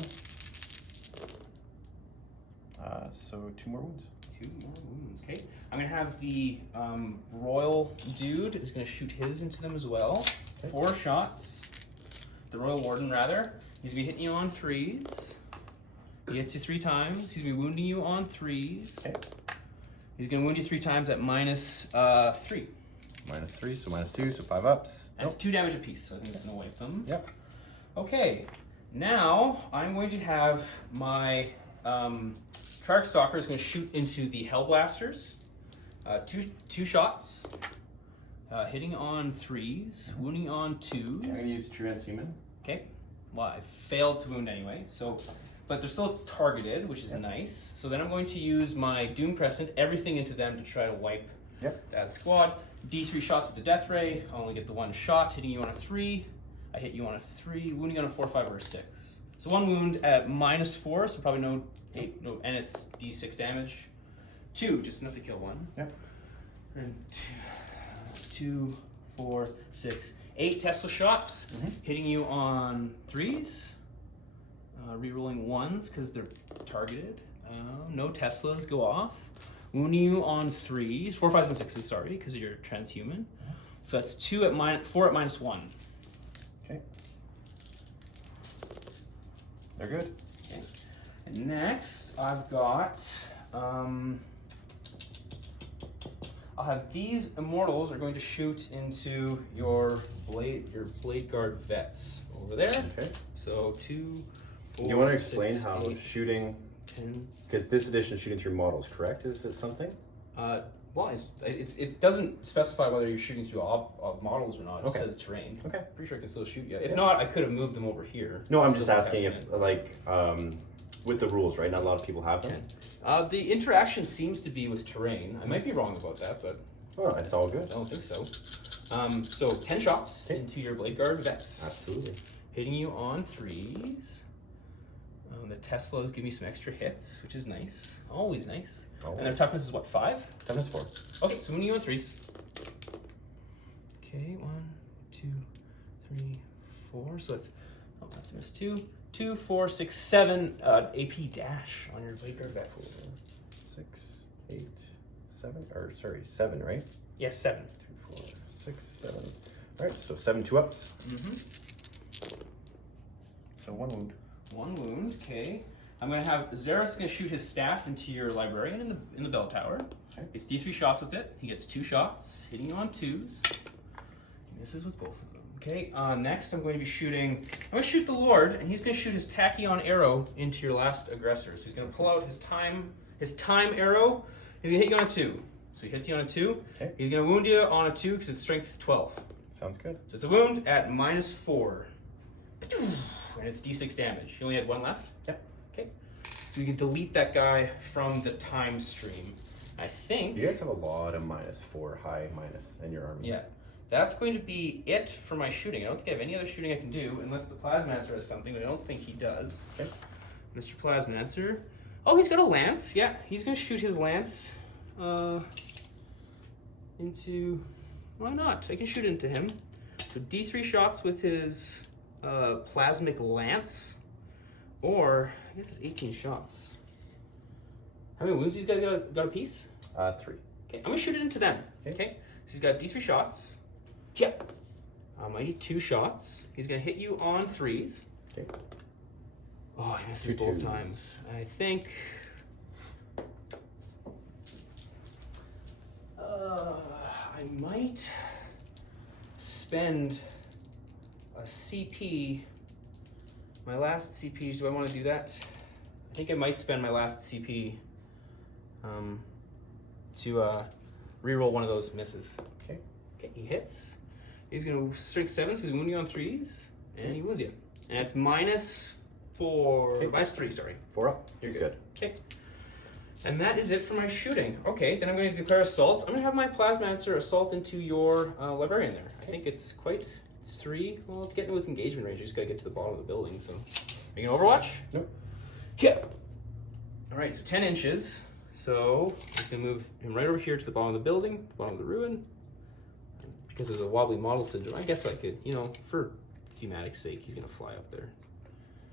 So 2 more wounds. 2 more wounds. Okay. I'm gonna have the royal dude is gonna shoot his into them as well. Okay. 4 shots. The royal warden, rather. He's gonna be hitting you on 3s. He hits you 3 times. He's gonna be wounding you on 3s. Okay. He's gonna wound you 3 times at -3. -3, so -2, so 5 ups. That's 2 damage apiece, so I think that's gonna wipe them. Yep. Okay. Now I'm going to have my Trarch Stalker is going to shoot into the Hellblasters. 2 shots. Hitting on 3s, wounding on 2s. I'm gonna use transhuman. Okay. Well, I failed to wound anyway, so, but they're still targeted, which is nice. So then I'm going to use my Doom Crescent, everything into them to try to wipe that squad. D3 shots with the Death Ray. I only get the 1 shot, hitting you on a 3. I hit you on a 3, wounding on a 4, 5, or a 6. So 1 wound at -4, so probably no, and it's D6 damage. 2, just enough to kill 1. Yep. And 2, 4, 6, 8 Tesla shots, hitting you on 3s, rerolling 1s because they're targeted. No Teslas go off. Wounding you on 3s, 4, 5s, and 6s, sorry, because you're transhuman. So that's 4 at -1. Okay. They're good. Okay. And next, I've got, I'll have these immortals are going to shoot into your blade guard vets over there. Okay. So 2, 4. You want to explain 6, how 8, shooting? 10. Because this edition is shooting through models, correct? Is it something? Well, it doesn't specify whether you're shooting through models or not. It just Okay. says terrain. Okay. Pretty sure I can still shoot you. If not, I could have moved them over here. No, I'm Still just not asking having if, it. like, with the rules, right? Not a lot of people have them. The interaction seems to be with terrain. I might be wrong about that, but Oh, it's all good. I don't think so. So 10 shots into your blade guard vets. Absolutely. Hitting you on 3s. The Teslas give me some extra hits, which is nice. Always nice. Always. And their toughness is what, 5? Toughness 4. Okay, so when you on 3s. Okay, 1, 2, 3, 4. So that's a miss 2. 2, 4, 6, 7 AP dash on your blade guard vets. 6, 8, 7, or sorry, 7, right? Yes, 7. 2, 4, 6, 7. All right, so 7 2-ups. So 1 wound. 1 wound, okay. I'm gonna have Xeris gonna shoot his staff into your librarian in the bell tower. Okay. It's D3 shots with it. He gets 2 shots, hitting you on 2s. He misses with both of them. Okay, next I'm going to be shooting, I'm gonna shoot the Lord, and he's gonna shoot his tachyon arrow into your last aggressor. So he's gonna pull out his time arrow. He's gonna hit you on a 2. So he hits you on a 2. Okay. He's gonna wound you on a 2 because it's strength 12. Sounds good. So it's a wound at -4. And it's D6 damage. You only had 1 left? Yep. Okay. So you can delete that guy from the time stream. I think. You guys have a lot of -4 high minus in your army. Yeah. That's going to be it for my shooting. I don't think I have any other shooting I can do unless the Plasmancer has something, but I don't think he does. Okay. Mr. Plasmancer. Oh, he's got a lance. Yeah, he's going to shoot his lance into... Why not? I can shoot into him. So D3 shots with his plasmic lance. Or, I guess it's 18 shots. How many wounds he's got a piece? 3. Okay, I'm going to shoot it into them. Okay. So he's got D3 shots. Yeah. I need 2 shots. He's going to hit you on 3s. Okay. Oh, he misses 2 both 2s. times. I think... I might spend a CP. My last CP, do I want to do that? I think I might spend my last CP to reroll one of those misses. Okay. Okay, he hits. He's going to strength 7, so he's wounding you on 3s, and he wounds you. And it's -3, sorry. 4 up. You're good. Okay. And that is it for my shooting. Okay, then I'm going to declare assaults. I'm going to have my Plasmancer assault into your librarian there. I think it's 3. Well, it's getting with engagement range. You just got to get to the bottom of the building, so. Are you going to Overwatch? Nope. Yeah. All right, so 10 inches. So I'm just going to move him right over here to the bottom of the building, bottom of the ruin. Because of the wobbly model syndrome, I guess I could, for thematic's sake, he's going to fly up there.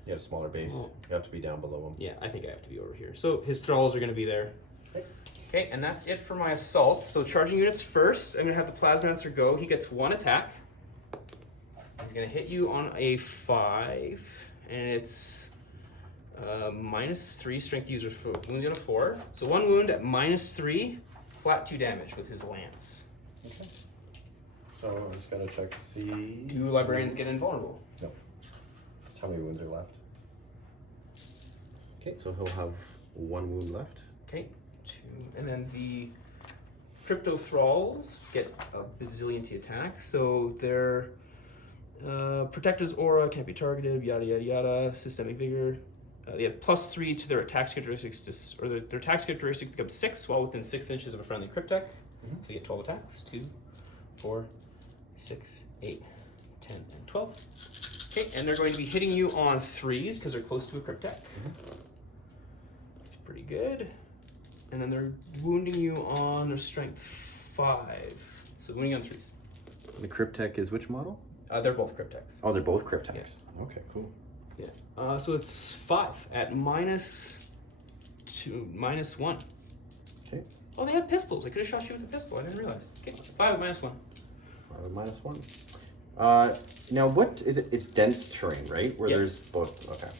You have a smaller base. Oh. You have to be down below him. Yeah, I think I have to be over here. So his thralls are going to be there. Okay, and that's it for my assaults. So charging units first, I'm going to have the Plasmancer go. He gets 1 attack. He's going to hit you on a 5, and it's -3 strength user for wounds on a 4. So 1 wound at -3, flat 2 damage with his lance. Okay. So I'm just going to check to see... 2 librarians get invulnerable. No. Just how many wounds are left. Okay, so he'll have 1 wound left. Okay, 2, and then the Crypto Thralls get a bazillion to attack, so their Protector's Aura can't be targeted, yada yada yada, Systemic Vigor. They have +3 to their attack characteristics, or their attack characteristic becomes 6 while within 6 inches of a friendly Cryptek. So you get 12 attacks, 2, 4, 6, 8, 10, and 12. Okay, and they're going to be hitting you on 3s because they're close to a Cryptek. It's pretty good. And then they're wounding you on their strength 5. So wounding you on 3s. The Cryptek is which model? They're both Crypteks. Oh, they're both Crypteks. Yes. Okay, cool. Yeah. So it's 5 at -2, -1. Okay. Oh, they have pistols. I could have shot you with a pistol. I didn't realize. Okay, 5 at -1. 5 at -1. Now what is it? It's dense terrain, right? Where Yes. there's both. Okay.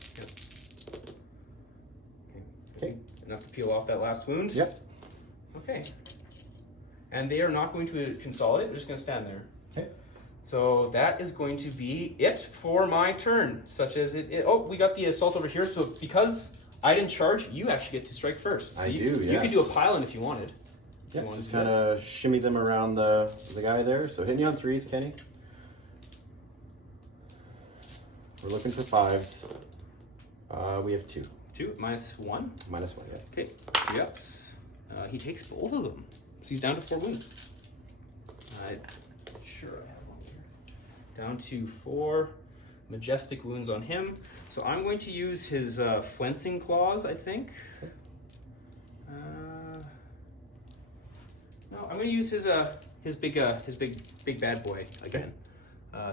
Okay. Enough to peel off that last wound. Yep. Okay. And they are not going to consolidate. They're just going to stand there. Okay. So that is going to be it for my turn. Such as oh, we got the assault over here. So because I didn't charge, you actually get to strike first. So you could do a pile-in if you wanted. Yeah, just kind of shimmy them around the guy there. So hitting you on 3s, Kenny. We're looking for 5s. We have 2. 2 -1. -1, yeah. Okay, 3 ups. He takes both of them. So he's down to 4 wounds. Sure, I have one here. Down to 4 majestic wounds on him. So I'm going to use his flensing claws, I think. Okay. No, I'm going to use his big bad boy again.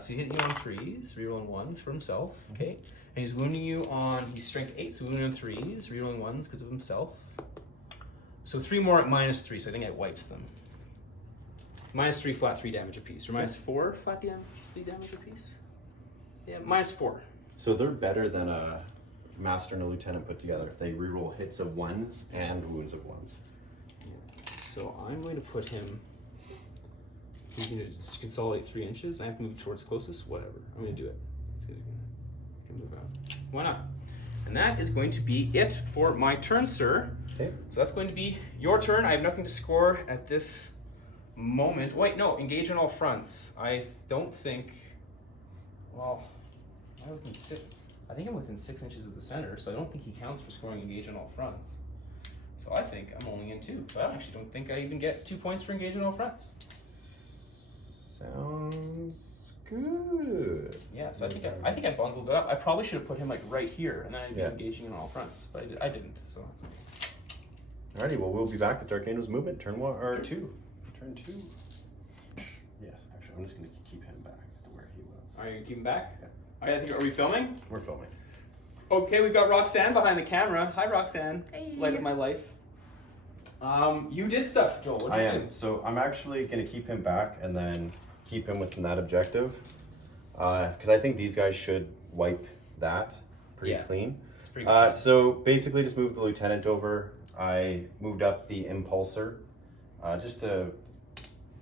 So he hit you on 3s, rerolling 1s for himself. Okay, and he's wounding you on. He's strength 8, so wounding on 3s, rerolling 1s because of himself. So 3 more at -3, so I think it wipes them. -3 flat 3 damage apiece, or -4 flat 3 damage apiece. Yeah, -4. So they're better than a master and a lieutenant put together if they reroll hits of 1s and wounds of 1s. So I'm going to put him. He's going to consolidate 3 inches. I have to move towards closest. Whatever. I'm going to do it. Let's get it. Can move out. Why not? And that is going to be it for my turn, sir. Okay. So that's going to be your turn. I have nothing to score at this moment. Wait, no. Engage on all fronts. I don't think. Well, I think I'm within 6 inches of the center, so I don't think he counts for scoring engage on all fronts. So I think I'm only in 2. So I actually don't think I even get 2 points for engage on all fronts. Sounds good. Yeah, so I think I bundled it up. I probably should have put him like right here, and then I'd be engaging on all fronts, but I didn't. So that's okay. Alrighty, well we'll be back with Dark Angel's movement. Turn 1 or 2. Turn 2. Yes, actually, I'm just gonna keep him back to where he was. Are you keeping back? Yeah. Are we filming? We're filming. Okay, we've got Roxanne behind the camera. Hi, Roxanne. Hey. Light of my life. You did stuff, Joel. What did you do? So I'm actually gonna keep him back and then keep him within that objective. Because I think these guys should wipe that pretty clean. It's pretty good. So basically just moved the lieutenant over. I moved up the impulsor just to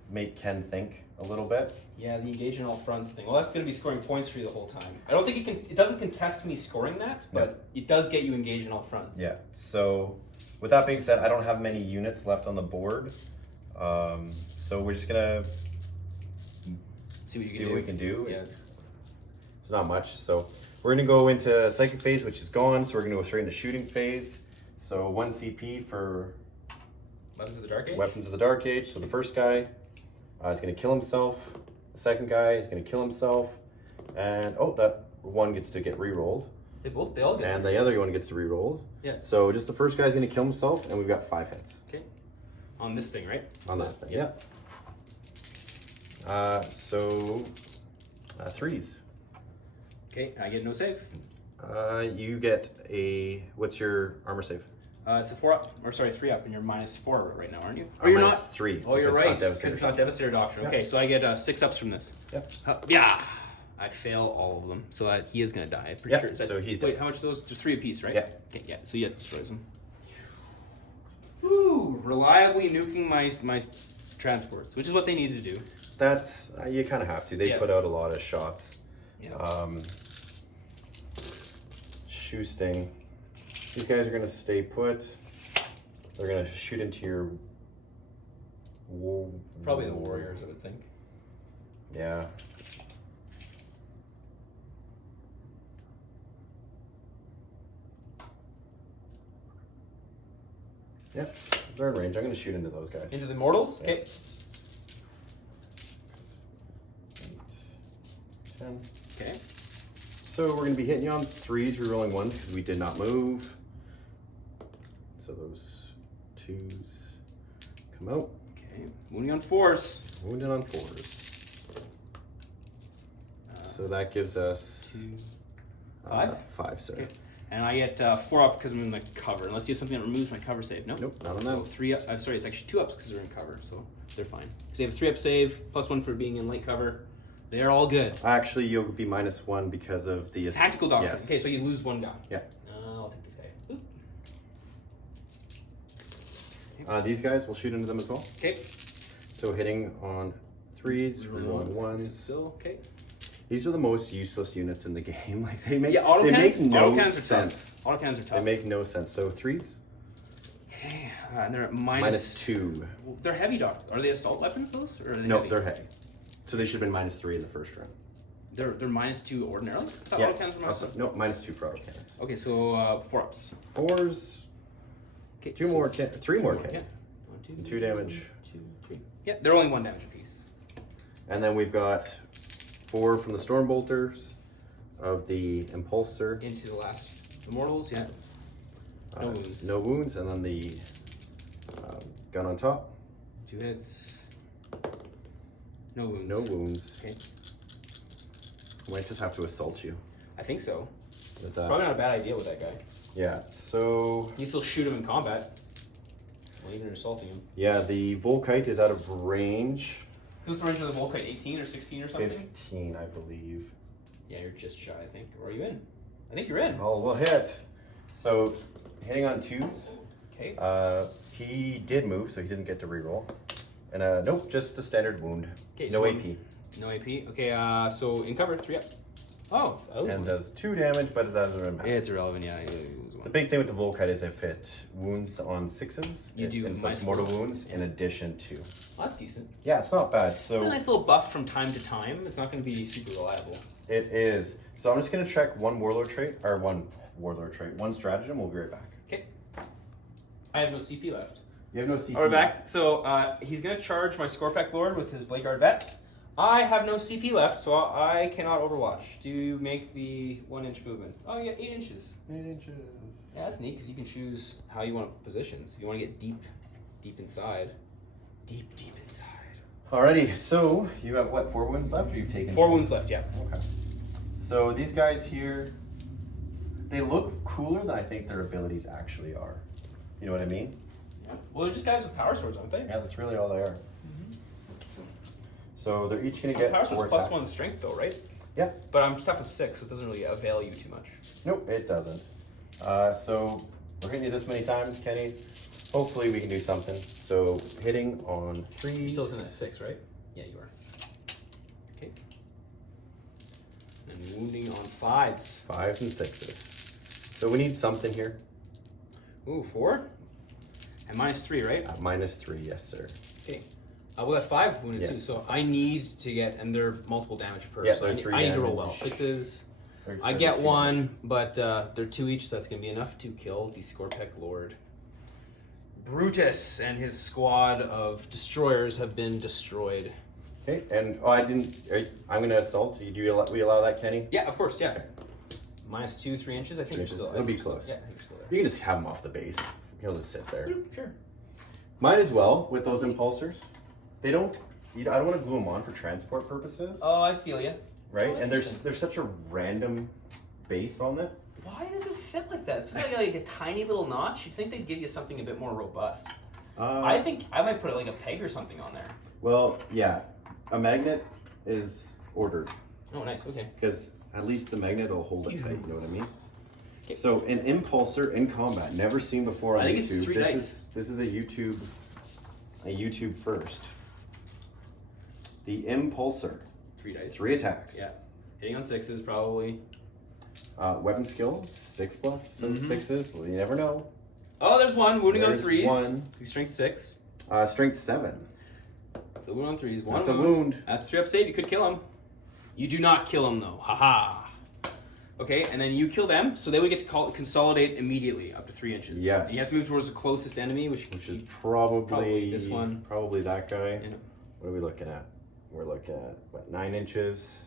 make Ken think a little bit. Yeah, the engage on all fronts thing. Well, that's going to be scoring points for you the whole time. I don't think it doesn't contest me scoring that, but it does get you engaged on all fronts. Yeah, so with that being said, I don't have many units left on the board. So we're just going to see what we can do. Yeah. There's not much. So we're going to go into psychic phase, which is gone. So we're going to go straight into shooting phase. So 1 CP for Weapons of the Dark Age? Weapons of the Dark Age. So the first guy is going to kill himself. The second guy is going to kill himself. And, that one gets to get re-rolled. They all get And the other one gets to re-roll. Yeah. So just the first guy's going to kill himself, and we've got 5 hits. Okay. On this thing, right? On that thing, Yeah. So 3s. Okay, I get no save. You get what's your armor save? It's a 3 up, and you're -4 right now, aren't you? Or you're not 3. Oh, you're right, because because it's not Devastator Doctrine. Okay, so I get 6 ups from this. Yep. Yeah, I fail all of them, so he is gonna die. I'm pretty sure. So he's wait. dead. How much are those? There's 3 apiece, right? Yeah. Okay, yeah. So yeah, it destroys them. Woo! Reliably nuking my transports, which is what they needed to do. That's you kind of have to. They put out a lot of shots. Yeah. Shoe sting. These guys are gonna stay put. They're gonna shoot into your Probably the warriors, I would think. Yeah. Yep, they're in range. I'm going to shoot into those guys. Into the mortals? Okay. 10. Okay. So we're going to be hitting you on 3s, rerolling 1s because we did not move. So those 2s come out. Okay. Wounding on 4s. Wounded on 4s. So that gives us 5? 5, sir. Okay. And I get 4 up because I'm in the cover. Unless you have something that removes my cover save. Nope. Nope, not on so that. 3 up. I'm sorry, it's actually 2 ups because they're in cover, so they're fine. So you have a 3 up save, +1 for being in light cover. They're all good. Actually, you'll be -1 because of the Tactical doctrine. Yes. Okay, so you lose 1 guy. Yeah. I'll take this guy. Oop. These guys, we'll shoot into them as well. Okay. So hitting on 3s, rerolling 1s. Still okay. These are the most useless units in the game. Like they make Yeah, they make autocannons. no Autocannons are sense. tough. Autocannons are tough. They make no sense. So 3s, Okay, and they're at -2. They're heavy dog. Are they assault weapons? Those? Or are they No, heavy? they're heavy. So they should have been -3 in the first round. They're -2 ordinarily. I thought Yeah. autocannons were Also, no, -2 for autocannons. Okay, so 4 ups. 4s, Okay, 3 more K. Yeah. 1, 2 damage. 2, 3. Yeah, they're only 1 damage apiece. And then we've got 4 from the Stormbolters of the Impulsor. Into the last Immortals, yeah. No wounds. No wounds, and then the gun on top. 2 hits. No wounds. No wounds. Okay. Might just have to assault you. I think so. With Probably not a bad idea with that guy. Yeah, so... You still shoot him in combat. Well, even assaulting him. Yeah, the Volkite is out of range. Who's the range of the Volkite? 18 or 16 or something? 15, I believe. Yeah, you're just shy, I think. Or are you in? I think you're in. Oh, we'll hit. So, hitting on 2s. Okay. He did move, so he didn't get to reroll. And nope, just a standard wound. Okay, No so AP. No AP. Okay, so in cover, 3 up. Oh, And does 2 damage, but it doesn't really matter. it's irrelevant, yeah. The big thing with the Volkite is if it wounds on 6s, You do it inflicts -4. mortal wounds in addition to. Well, that's decent. Yeah, it's not bad. It's So a nice little buff from time to time. It's not going to be super reliable. it is. So I'm just gonna check one stratagem. We'll be right back. Okay. I have no CP left. You have no CP. Oh, we're back. So he's going to charge my Scorpack Lord with his Blade Guard Vets. I have no CP left, so I cannot Overwatch. Do you make the 1-inch movement? Oh, yeah, 8 inches. 8 inches. Yeah, that's neat because you can choose how you want to position. So if you want to get deep inside. Deep inside. Alrighty, so you have what, 4 wounds left, or you've taken 4 wounds left, yeah. Okay. So these guys here, they look cooler than I think their abilities actually are. You know what I mean? Yeah. Well, they're just guys with power swords, aren't they? Yeah, that's really all they are. So they're each gonna get Power 4 swords attacks. +1 strength, though, right? Yeah. But I'm stuck with 6, so it doesn't really avail you too much. Nope, it doesn't. So we're hitting you this many times, Kenny. Hopefully we can do something. So hitting on 3s. You're still at 6, right? Yeah, you are. Okay. And wounding on 5s. 5s and 6s. So we need something here. Ooh, 4? And -3, right? -3, yes, sir. Okay. We got 5 wounded Yes. too, so I need to get, and they're multiple damage per. Yeah, so they're I need, 3 I need to roll damage. well. 6s. Or I get 2 1, damage. but they're 2 each, so that's going to be enough to kill the Scorpack Lord. Brutus and his squad of destroyers have been destroyed. Okay, and I'm gonna assault. We allow that, Kenny? Yeah, of course, yeah. Okay. -2, 3 inches. I think 3 you're inches. still. It'll be you're still- close. Yeah, I think you're still there. You can just have him off the base. He'll just sit there. Sure. Might as well with those impulsors. They don't. I don't want to glue them on for transport purposes, Oh, I feel you. right? oh, And there's such a random base on it. Why does it fit like that? It's just like a tiny little notch. You'd think they'd give you something a bit more robust. I think I might put like a peg or something on there. Well, yeah, a magnet is ordered Oh, nice. Okay. because at least the magnet will hold it tight. You know what I mean? Okay. So an impulsor in combat, never seen before on I think YouTube. it's 3 dice. This is a YouTube first. The impulsor, 3 dice. 3 attacks. Yeah. Hitting on 6s probably. Weapon skill 6+, so Mhm. 6s. Well, you never know. Oh, there's 1 wounding on There's 3s. one. He's strength 6. Strength 7. That's the wound on 3s. That's a wound. That's 3 up save. You could kill him. You do not kill him though. Haha. Okay, and then you kill them, so they would get to consolidate immediately up to 3 inches. Yes. And you have to move towards the closest enemy, which is probably this one. Probably that guy. Yeah. What are we looking at? We're looking at, what, 9 inches?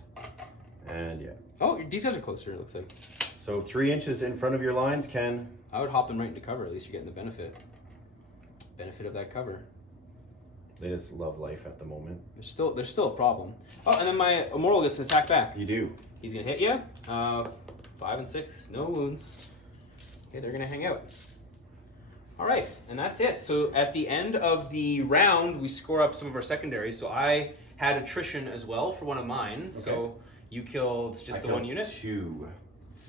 And yeah. Oh, these guys are closer, it looks like. So 3 inches in front of your lines, Ken. I would hop them right into cover. At least you're getting the benefit of that cover. They just love life at the moment. There's still a problem. Oh, and then my Immortal gets an attack back. You do. He's gonna hit you. 5 and 6, no wounds. Okay, they're gonna hang out. All right, and that's it. So at the end of the round, we score up some of our secondaries. So I had attrition as well for one of mine. Okay. So you killed just the 1 unit? 2.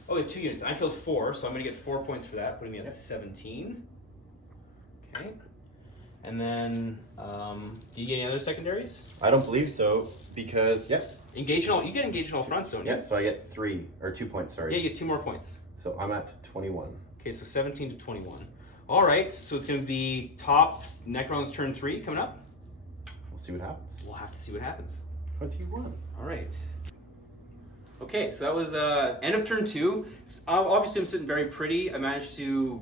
Oh, yeah, 2 units. I killed 4, so I'm gonna get 4 points for that, putting me at 17. Okay. And then, do you get any other secondaries? I don't believe so, because, yep. You get engaged in all fronts, don't you? Yeah, so I get 2 points, sorry. Yeah, you get 2 more points. So I'm at 21. Okay, so 17 to 21. All right, so it's going to be top Necron's turn 3 coming up. We'll see what happens. We'll have to see what happens. 21. All right. Okay, so that was end of turn 2. Obviously, I'm sitting very pretty. I managed to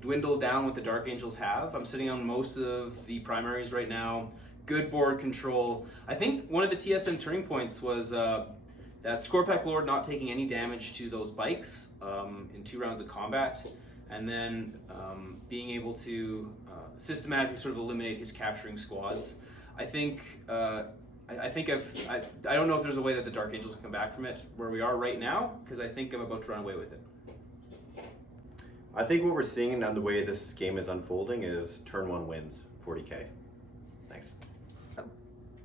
dwindle down what the Dark Angels have. I'm sitting on most of the primaries right now. Good board control. I think one of the TSM turning points was that Scorepack Lord not taking any damage to those bikes in 2 rounds of combat, and then being able to systematically sort of eliminate his capturing squads. I don't know if there's a way that the Dark Angels can come back from it where we are right now, because I think I'm about to run away with it. I think what we're seeing and the way this game is unfolding is turn 1 wins, 40k. Thanks.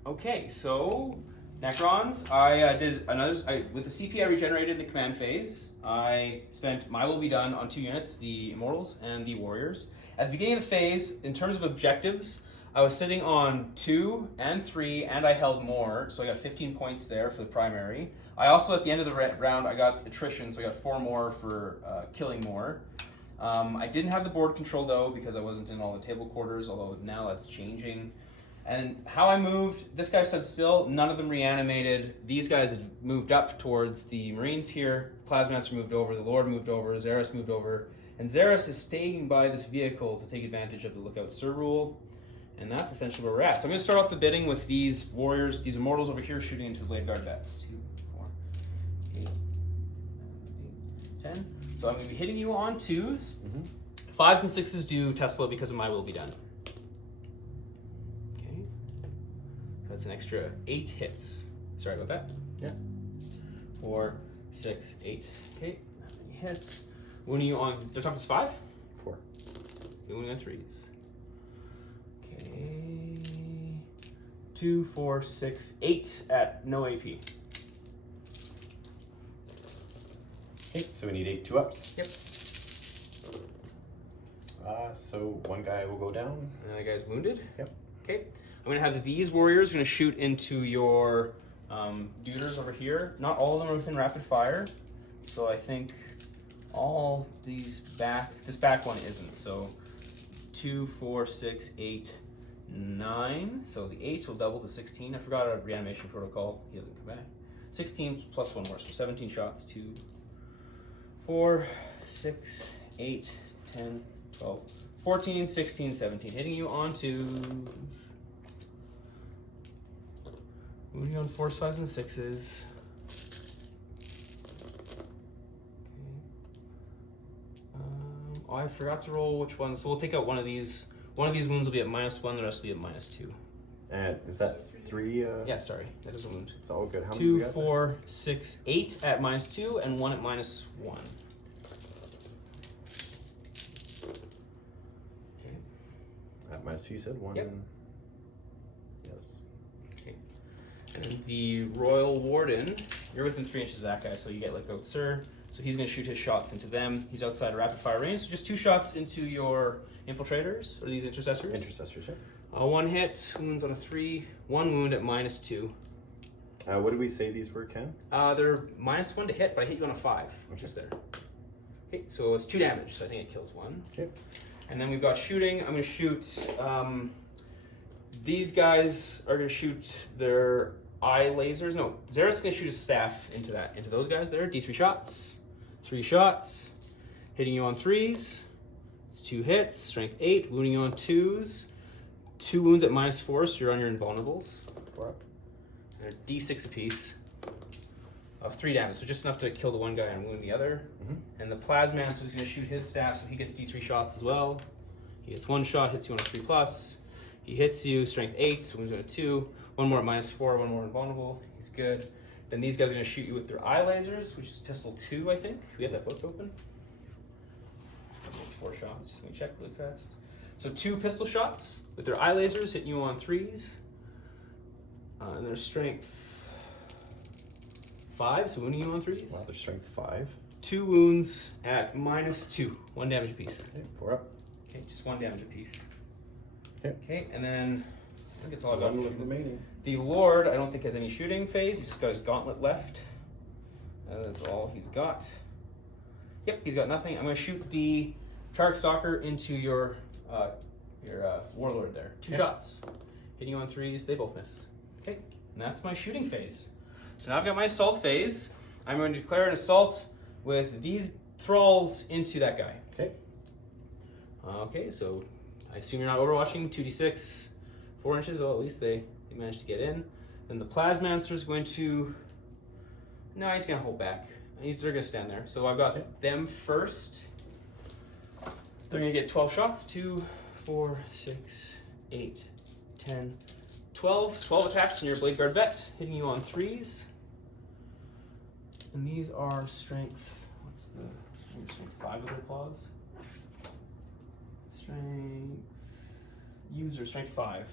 Okay, so Necrons, I did another, with the CP I regenerated in the command phase. I spent My Will Be Done on 2 units, the Immortals and the Warriors. At the beginning of the phase, in terms of objectives, I was sitting on 2 and 3, and I held more, so I got 15 points there for the primary. I also, at the end of the round, I got attrition, so I got 4 more for killing more. I didn't have the board control, though, because I wasn't in all the table quarters, although now that's changing. And how I moved, this guy stood still, none of them reanimated. These guys had moved up towards the Marines here. Plasmancer moved over, the Lord moved over, Xeris moved over. And Xeris is staying by this vehicle to take advantage of the Lookout Sir rule. And that's essentially where we're at. So I'm going to start off the bidding with these warriors, these immortals over here shooting into the Blade Guard vets. 2, 4, 8, 10. So I'm going to be hitting you on 2s. 5s and 6s do Tesla because of My Will Be Done. Okay. That's an extra 8 hits. Sorry about that. Yeah. 4, 6, 8. Okay. That many hits. Wounding you on, the toughest 5? 4. Wounding on 3s. Okay. 2, 4, 6, 8 at no AP. Okay, so we need 8 2-ups. Yep. So 1 guy will go down. And that guy's wounded. Yep. Okay. I'm going to have these warriors going to shoot into your duders over here. Not all of them are within rapid fire. So I think all these this back one isn't. So 2, 4, 6, 8, 9. So the 8 will double to 16. I forgot our reanimation protocol. He doesn't come back. 16 plus 1 more. So 17 shots. 2, 4, 6, 8, 10, 12, 14, 16, 17. Hitting you on 2s. Moving on 4s, 5s, and 6s. Okay. Oh, I forgot to roll which one. So we'll take out one of these. One of these wounds will be at -1, the rest will be at -2. And is that 3? Yeah, sorry. That is a wound. It's all good. How many 2, we got 4, 6, 8 at -2, and 1 at -1. Okay. At -2, you said 1. Yep. Yes. Okay. And then the Royal Warden, you're within 3 inches of that guy, so you get Lookout Sir. So he's going to shoot his shots into them. He's outside rapid fire range. So just 2 shots into your infiltrators, or these intercessors. Intercessors, yeah. 1 hit, wounds on a 3, 1 wound at -2. What did we say these were, Ken? They're -1 to hit, but I hit you on a 5, which is there. Okay, so it's 2 damage, so I think it kills 1. Okay. And then we've got shooting. I'm going to shoot These guys are gonna shoot their eye lasers. No, Xerath's gonna shoot his staff into those guys there. D3 shots. 3 shots. Hitting you on 3s. It's 2 hits. Strength 8. Wounding you on 2s. 2 wounds at -4, so you're on your invulnerables. 4 up. And a D6 apiece. 3 damage, so just enough to kill the one guy and wound the other. And the Plasmancer is gonna shoot his staff, so he gets D3 shots as well. He gets 1 shot, hits you on a 3+. He hits you, strength 8, so wounds on a 2. 1 more at -4, 1 more invulnerable. He's good. Then these guys are going to shoot you with their eye lasers, which is pistol 2, I think. We have that book open. It's 4 shots. Just let me check really fast. So 2 pistol shots with their eye lasers, hitting you on 3s. And their strength 5, so wounding you on 3s. Wow, their strength 5. 2 wounds at -2. 1 damage apiece. Okay, 4 up. Okay, just 1 damage apiece. Okay. Okay, and then I think it's all I've got. remaining. The Lord, I don't think has any shooting phase. He's just got his gauntlet left. That's all he's got. Yep, he's got nothing. I'm going to shoot the Chark Stalker into your Warlord there. 2 shots. Hitting you on 3s. They both miss. Okay, and that's my shooting phase. So now I've got my assault phase. I'm going to declare an assault with these thralls into that guy. Okay. Okay, so I assume you're not overwatching. 2d6, 4 inches. Oh, at least they managed to get in. Then the Plasmancer is going to... No, he's going to hold back. They're going to stand there. So I've got them first. They're going to get 12 shots. 2, 4, 6, 8, 10, 12. 12 attacks on your Blade Guard Vet, hitting you on 3s. And these are strength... What's the... Strength 5 of their claws? Strength... User strength 5.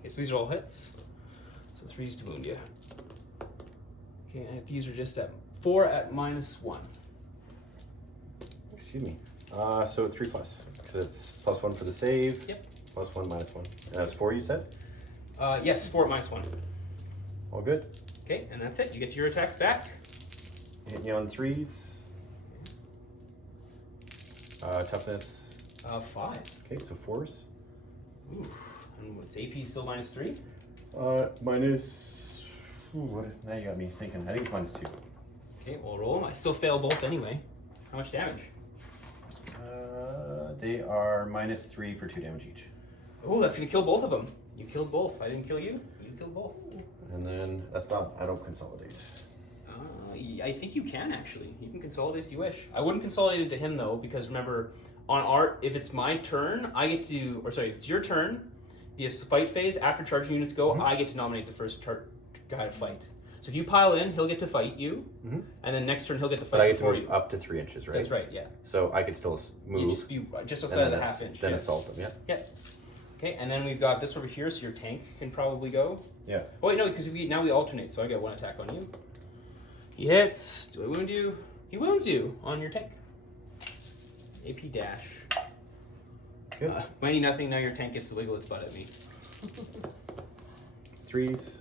Okay, so these are all hits. So 3s to wound you. Okay, and if these are just at 4 at -1. Excuse me. So 3+. Because it's +1 for the save. Yep. +1, -1. And that's 4, you said? Yes, 4 at -1. All good. Okay, and that's it. You get your attacks back. Hitting you on 3s. Toughness. 5. Okay, so 4s. Ooh. And what's AP still -3? Minus. Ooh, now you got me thinking. I think it's -2. Okay, we'll roll them. I still fail both anyway. How much damage? They are -3 for 2 damage each. Oh, that's gonna kill both of them. You killed both. I didn't kill you. You killed both. And then that's not. I don't consolidate. I think you can actually. You can consolidate if you wish. I wouldn't consolidate into him though, because remember, on art, if it's my turn, I get to, or sorry, if it's your turn, the fight phase after charging units go, I get to nominate the first guy to fight. So if you pile in, he'll get to fight you, and then next turn he'll get to fight. But I get to before move you. up to 3 inches, right? That's right. Yeah. So I could still move. You just be just outside of the half inch. Then yes. assault them. Yeah. Yeah. Okay, and then we've got this over here, so your tank can probably go. Yeah. Oh wait, no, because now we alternate, so I get 1 attack on you. He hits. Do I wound you? He wounds you on your tank. AP dash. Good. Mighty nothing. Now your tank gets to wiggle its butt at me. 3s.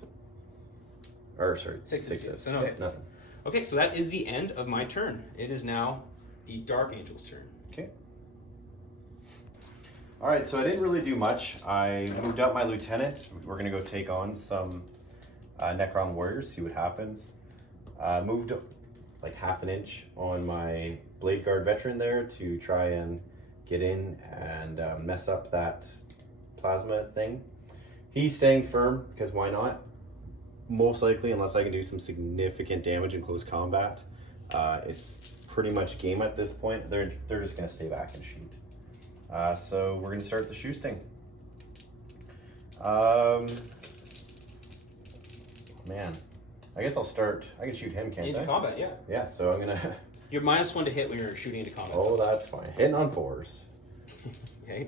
Or sorry, 6s. So no Okay, hits. nothing. Okay, so that is the end of my turn. It is now the Dark Angel's turn. Okay. All right, so I didn't really do much. I moved up my lieutenant. We're gonna go take on some Necron warriors, see what happens. Moved like ½ an inch on my Blade Guard veteran there to try and get in and mess up that plasma thing. He's staying firm because why not? Most likely, unless I can do some significant damage in close combat, it's pretty much game at this point. They're just gonna stay back and shoot. So we're gonna start the shooting. Man, I guess I'll start. I can shoot him, can't I? Into combat, yeah. Yeah. So I'm gonna. You're -1 to hit when you're shooting into combat. Oh, that's fine. Hitting on 4s. Okay.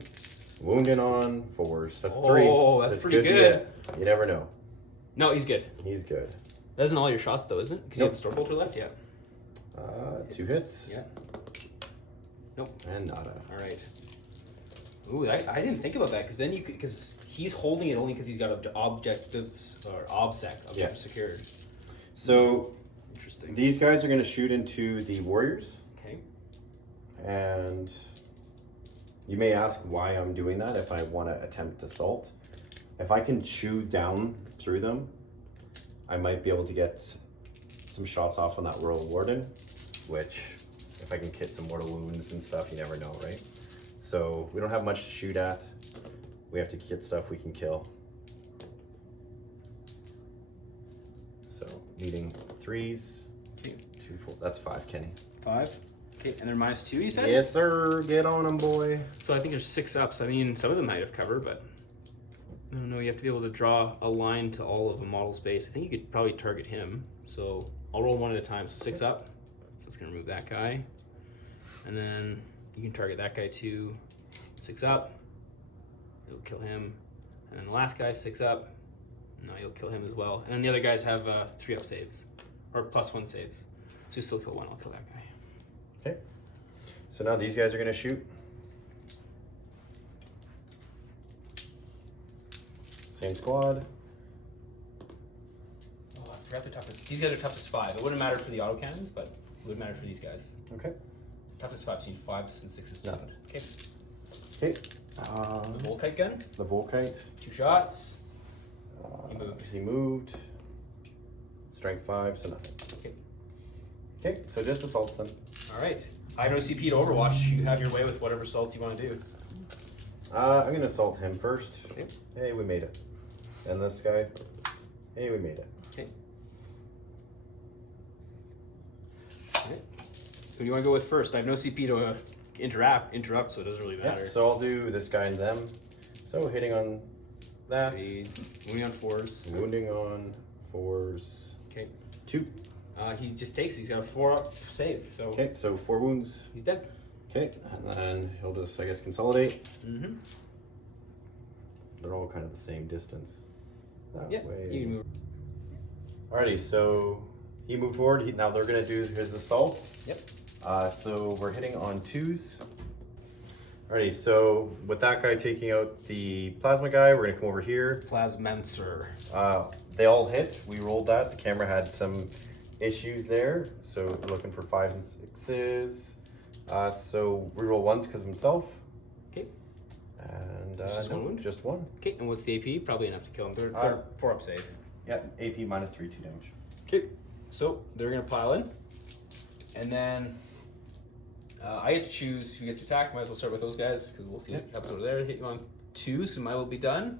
Wounding on 4s. That's 3. Oh, that's pretty to good. get. You never know. No, he's good. He's good. That isn't all your shots, though, is it? Because you have the Storm Bolter left? Yeah. 2 hits. Yeah. Nope. And nada. All right. Ooh, I didn't think about that, because then you could, because he's holding it only because he's got objectives, or object secured. So Interesting. these guys are going to shoot into the warriors. Okay. And you may ask why I'm doing that if I want to attempt assault. If I can chew down through them, I might be able to get some shots off on that Royal Warden, which if I can get some mortal wounds and stuff, you never know, right? So we don't have much to shoot at. We have to get stuff we can kill. So needing 3s. Okay. 2, 4. That's 5, Kenny. 5. Okay, and they're -2, you said? Yes, sir. Get on them, boy. So I think there's 6 ups. I mean, some of them might have cover, but I don't know. You have to be able to draw a line to all of the model space. I think you could probably target him. So I'll roll one at a time. So 6 up. So it's gonna remove that guy, and then you can target that guy too. 6 up. It'll kill him, and then the last guy 6 up. No, you'll kill him as well. And then the other guys have 3 up saves, or +1 saves. So you still kill one. I'll kill that guy. Okay. So now these guys are gonna shoot. Same squad. Oh, I forgot the toughest. These guys are toughest 5. It wouldn't matter for the autocannons, but it would matter for these guys. Okay. Toughest 5, so you need 5s and 6s to hit. Okay. Okay. The Volkite gun. The Volkite. 2 shots. He moved. He moved. Strength 5, so nothing. Okay. Okay, so just assaults then. All right. I have no CP to Overwatch. You have your way with whatever assaults you want to do. I'm gonna assault him first. Okay. Hey, we made it. And this guy. Hey, we made it. Okay. Okay. Who do you want to go with first? I have no CP to interrupt, so it doesn't really matter. Yeah, so I'll do this guy and them. So hitting on that. Trades. Wounding on 4s. Wounding on 4s. Okay. 2. He just takes. He's got a 4 up save, so Okay, so 4 wounds. he's dead. Okay, and then he'll just, I guess, consolidate. Mm-hmm. They're all kind of the same distance. That Yeah. way. You can move. Alrighty, so he moved forward. Now they're gonna do his assault. Yep. So we're hitting on 2s. Alrighty, so with that guy taking out the plasma guy, we're gonna come over here. Plasmancer. They all hit. We rolled that. The camera had some issues there, so we're looking for 5s and 6s. So we roll 1s because of himself. Okay. And Just one wound? Just 1. Okay, and what's the AP? Probably enough to kill him. They're 4 up save. Yeah, AP -3, 2 damage. Okay, so they're gonna pile in, and then I get to choose who gets attacked. Might as well start with those guys because we'll see what happens over there. Hit you on 2s because mine will be done.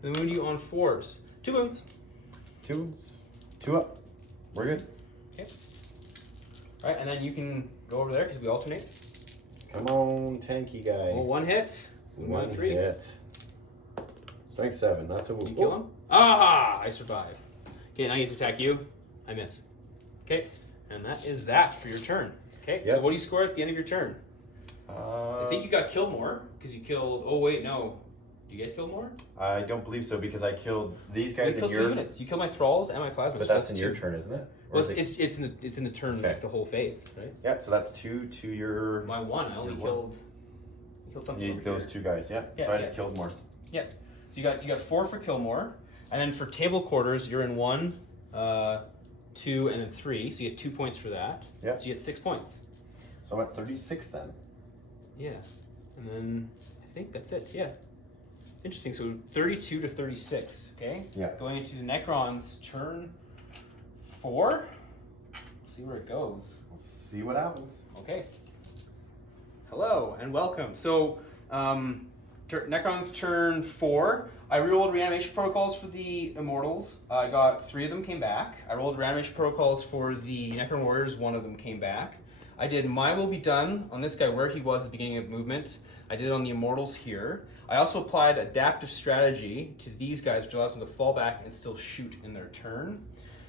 Then wound you on 4s. 2 wounds. 2 wounds. 2 up. We're good. Okay. All right, and then you can go over there because we alternate. Come on, tanky guy. Well, 1 hit. Wound on 3. hit. Strength 7. That's a wound. You kill him. Ah! I survive. Okay, now I get to attack you. I miss. Okay, and that is that for your turn. Okay, so Yep. what do you score at the end of your turn? I think you got killed more because you killed. Oh wait, no. Do you get killed more? I don't believe so because I killed these You guys in killed your. 2 units. You killed my thralls and my plasma. But so that's in your 2. turn, isn't it? Or Well, is it- it's in the turn Okay. like the whole phase, right? Yeah, so that's 2 to your. My 1. I only Your one. killed. You killed something. Over those here. 2 guys, yeah. Yeah, So I yeah. just killed more. Yeah. So you got 4 for kill more, and then for table quarters you're in 1, 2, and then 3. So you get 2 points for that. Yeah. So you get 6 points. So I'm at 36 then. Yeah. And then I think that's it. Yeah. Interesting. So 32 to 36. Okay. Yeah. Going into the Necrons turn 4. See where it goes. We'll see what happens. Okay. Hello and welcome. So Necrons turn 4. I rerolled reanimation protocols for the Immortals. I got 3 of them came back. I rolled reanimation protocols for the Necron Warriors. 1 of them came back. I did My Will Be Done on this guy where he was at the beginning of movement. I did it on the Immortals here. I also applied Adaptive Strategy to these guys, which allows them to fall back and still shoot in their turn.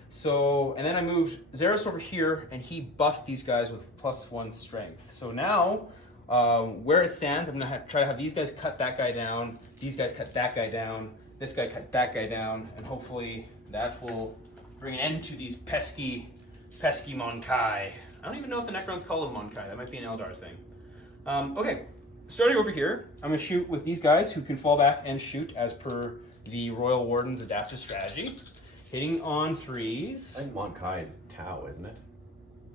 So, and then I moved Zeros over here, and he buffed these guys with +1 strength. So now, where it stands, I'm gonna try to have these guys cut that guy down, these guys cut that guy down, this guy cut that guy down, and hopefully that will bring an end to these pesky Monkai. I don't even know if the Necrons call them Monkai. That might be an Eldar thing. Okay, starting over here, I'm gonna shoot with these guys who can fall back and shoot as per the Royal Warden's adaptive strategy. Hitting on 3s. I think Monkai is Tau, isn't it?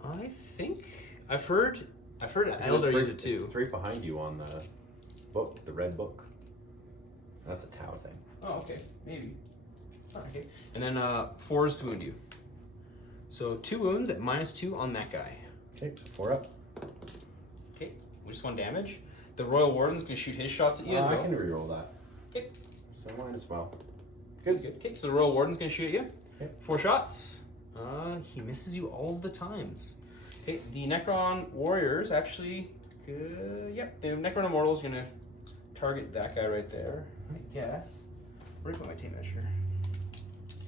I think I've heard Eldar use it too. It's right behind you on the book, the red book. That's a Tau thing. Oh, okay, maybe. Oh, okay. And then 4s to wound you. So 2 wounds at -2 on that guy. Okay, 4 up. Okay, just 1 damage. The Royal Warden's gonna shoot his shots at you as well. I can reroll that. Okay. So mine as well. Good. Okay, so the Royal Warden's gonna shoot at you. Okay. 4 shots. He misses you all of the times. Okay, the Necron Warriors actually, yep, the Necron Immortal's gonna target that guy right there, I guess. Where'd I put my tape measure?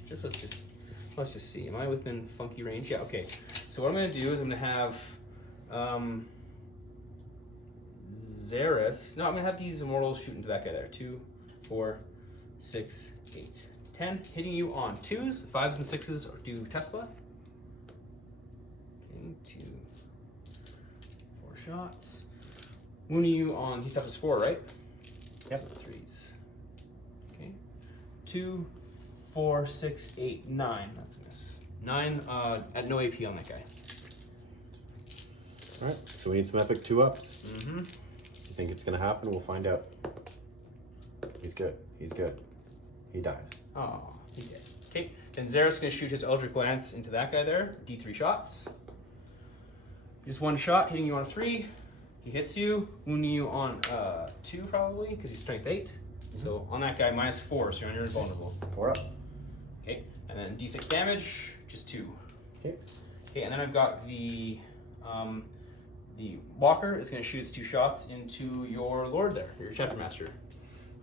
Let's just see. Am I within funky range? Yeah, okay. So what I'm gonna do is I'm gonna have Xeris. No, I'm gonna have these Immortals shoot into that guy there. 2, 4, 6, 8, 10. Hitting you on 2s, 5s, and 6s, or do Tesla. Okay, 2, 4 shots. Wounding you on, he's tough as 4, right? Yep. So 3s. Okay. 2, 4, 6, 8, 9. That's a miss. 9 at no AP on that guy. All right, so we need some epic 2-ups. Mm-hmm. You think it's gonna happen? We'll find out. He's good. He's good. He dies. Oh, he did. Okay, then Xeris gonna shoot his Eldritch Lance into that guy there. D3 shots. Just 1 shot, hitting you on 3. He hits you, wounding you on 2 probably, because he's strength 8. So on that guy, -4, so you're invulnerable. 4 up. Okay, and then D6 damage, just 2. Okay. Okay, and then I've got the Walker is going to shoot its 2 shots into your Lord there, your Chapter Master.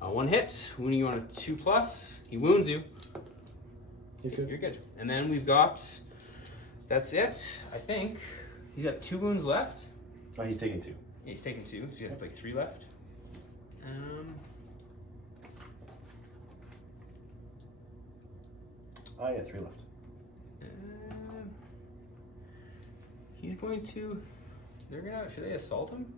1 hit, wounding you on a 2+. He wounds you. He's good. You're good. And then we've got, that's it, I think. He's got 2 wounds left. Oh, he's taking 2. Yeah, he's taking 2, so you have like 3 left. Oh, yeah, 3 left. He's going to, should they assault him?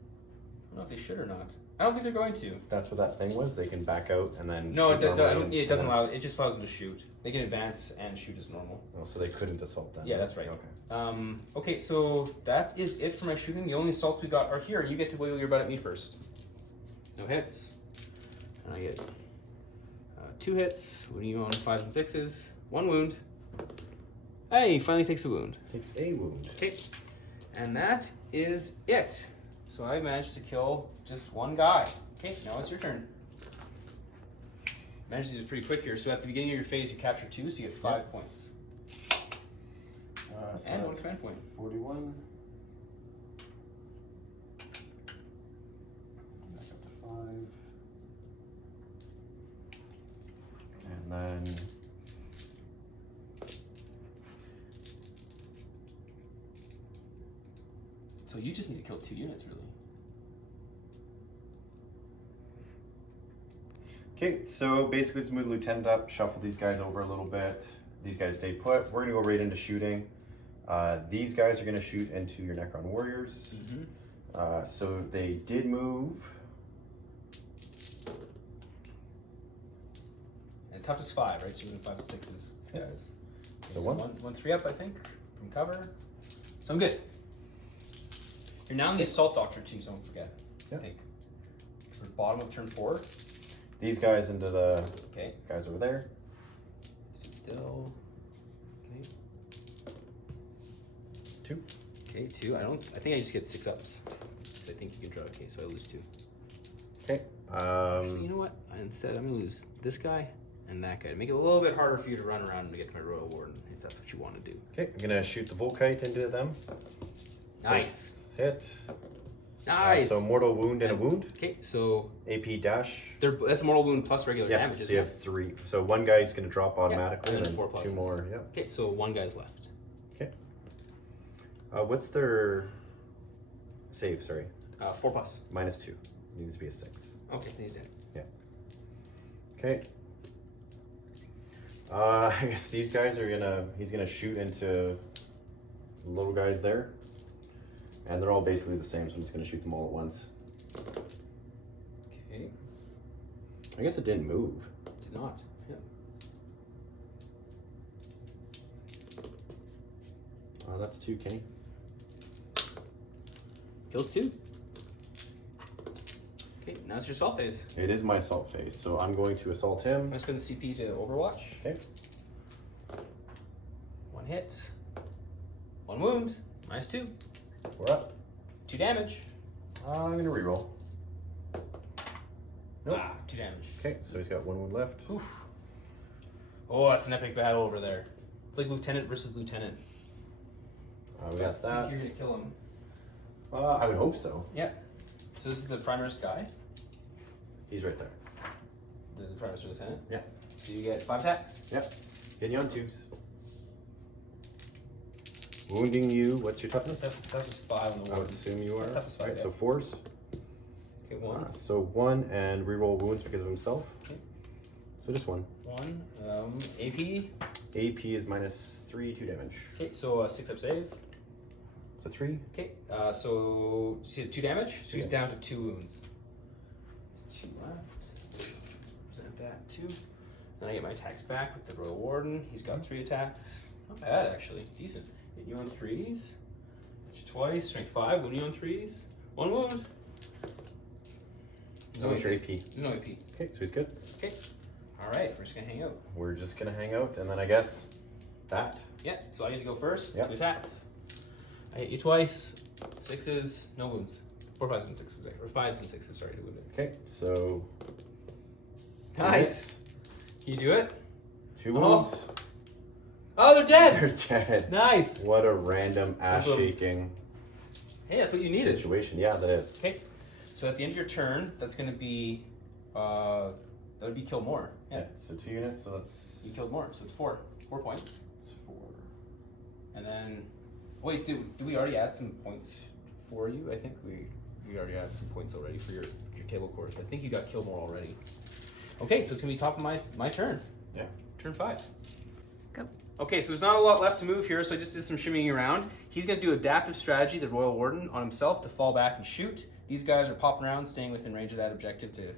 I don't know if they should or not. I don't think they're going to. That's what that thing was? They can back out and then No, shoot it normally it doesn't and- allow, it just allows them to shoot. They can advance and shoot as normal. Oh, so they couldn't assault then? Yeah, that's right. Okay. Okay, so that is it for my shooting. The only assaults we got are here, and you get to wiggle your butt at me first. No hits. And I get 2 hits, wounding you on 5s and 6s. 1 wound. Hey, he finally takes a wound. Takes a wound. Okay, and that is it. So I managed to kill just 1 guy. Okay, now it's your turn. Managed to do it pretty quick here. So at the beginning of your phase, you capture 2, so you get 5 points. So And 1 that's command point. 41. Back up to 5. And then So you just need to kill 2 units, really. okay, so basically just move the lieutenant up, shuffle these guys over a little bit. These guys stay put. We're gonna go right into shooting. These guys are gonna shoot into your Necron warriors. Mm-hmm. So they did move. And tough is 5, right? So you're 5 to 6s. Yeah. Guys. So Okay, one. 1 3 up, I think, from cover. So I'm good. You're now in the Assault Doctrine too, so don't forget. Yeah. I think. So bottom of turn 4. These guys into the Okay. guys over there. Sit still. Okay. 2. Okay, 2. I think I just get 6 ups. I think you can draw. Okay, so I lose 2. Okay. Actually, you know what? Instead, I'm gonna lose this guy and that guy to make it a little bit harder for you to run around and get to my Royal Warden, if that's what you want to do. Okay, I'm gonna shoot the Volkite into them. Nice. Hit. Nice. So mortal wound and a wound. Okay, so AP dash. that's a mortal wound plus regular Yeah, damage. so Isn't you it? have 3. So 1 guy's gonna drop automatically, and and then then 4 2 pluses. more. Yeah. Okay, so 1 guy's left. Okay. What's their save? Sorry, 4 plus. -2. Needs to be a 6. Okay, then he's dead. Okay. I guess these guys are gonna. He's gonna shoot into the little guys there, and they're all basically the same. So I'm just gonna shoot them all at once. Okay, I guess it didn't move. did not. Yeah. That's 2, Kenny. Kills 2. Okay, now it's your assault phase. It is my assault phase, so I'm going to assault him. I'm going to spend the CP to Overwatch. Okay. 1 hit. 1 wound. -2. We're up. 2 damage. I'm going to reroll. Nope. 2 damage. Okay, so he's got 1 wound left. Oof. Oh, that's an epic battle over there. It's like lieutenant versus lieutenant. We got I that. think you're gonna kill him. I would hope so. Yeah. So this is the Primus guy. He's right there. The Primus lieutenant. Yeah. So you get 5 attacks. Yep. Getting you on 2s. Wounding you. What's your toughness? That's 5 on the I would ward. assume you are. Toughness 5. Right, so 4s. Okay, 1. So 1 and reroll wounds because of himself. Okay. So just 1. 1. AP. AP is -3, 2 damage. Okay, so 6-up save. So 3. Okay, so you see 2 damage? So he's 2 down to 2 wounds. 2 left. Present that 2. Then I get my attacks back with the Royal Warden. He's got 3 attacks. Not bad, actually. Decent. Hit you on 3s. Hit you twice. Strength 5. Wound you on 3s. 1 wound. How much your AP? No AP. Okay, so he's good. Okay. All right, we're just gonna hang out. We're just gonna hang out, and then I guess that. Yeah, so I get to go first. Yep. 2 attacks. I hit you twice. 6s, no wounds. 4, 5s, and 6s. Or 5s and 6s, sorry, to wound it. Okay, so. Nice. Can you do it? 2 wounds. Oh, they're dead. They're dead. Nice. What a random ass Boom. shaking Hey, that's what you needed. situation. Yeah, that is. Okay. So at the end of your turn, that's gonna be that would be kill more. Yeah. So 2 units. So that's. You killed more, so it's 4. 4 points. It's 4. And then wait, do we already add some points for you? I think we already added some points already for your table course. I think you got kill more already. Okay, so it's gonna be top of my turn. Yeah. Turn 5. Go. Okay, so there's not a lot left to move here, so I just did some shimmying around. He's going to do adaptive strategy, the Royal Warden, on himself to fall back and shoot. These guys are popping around, staying within range of that objective to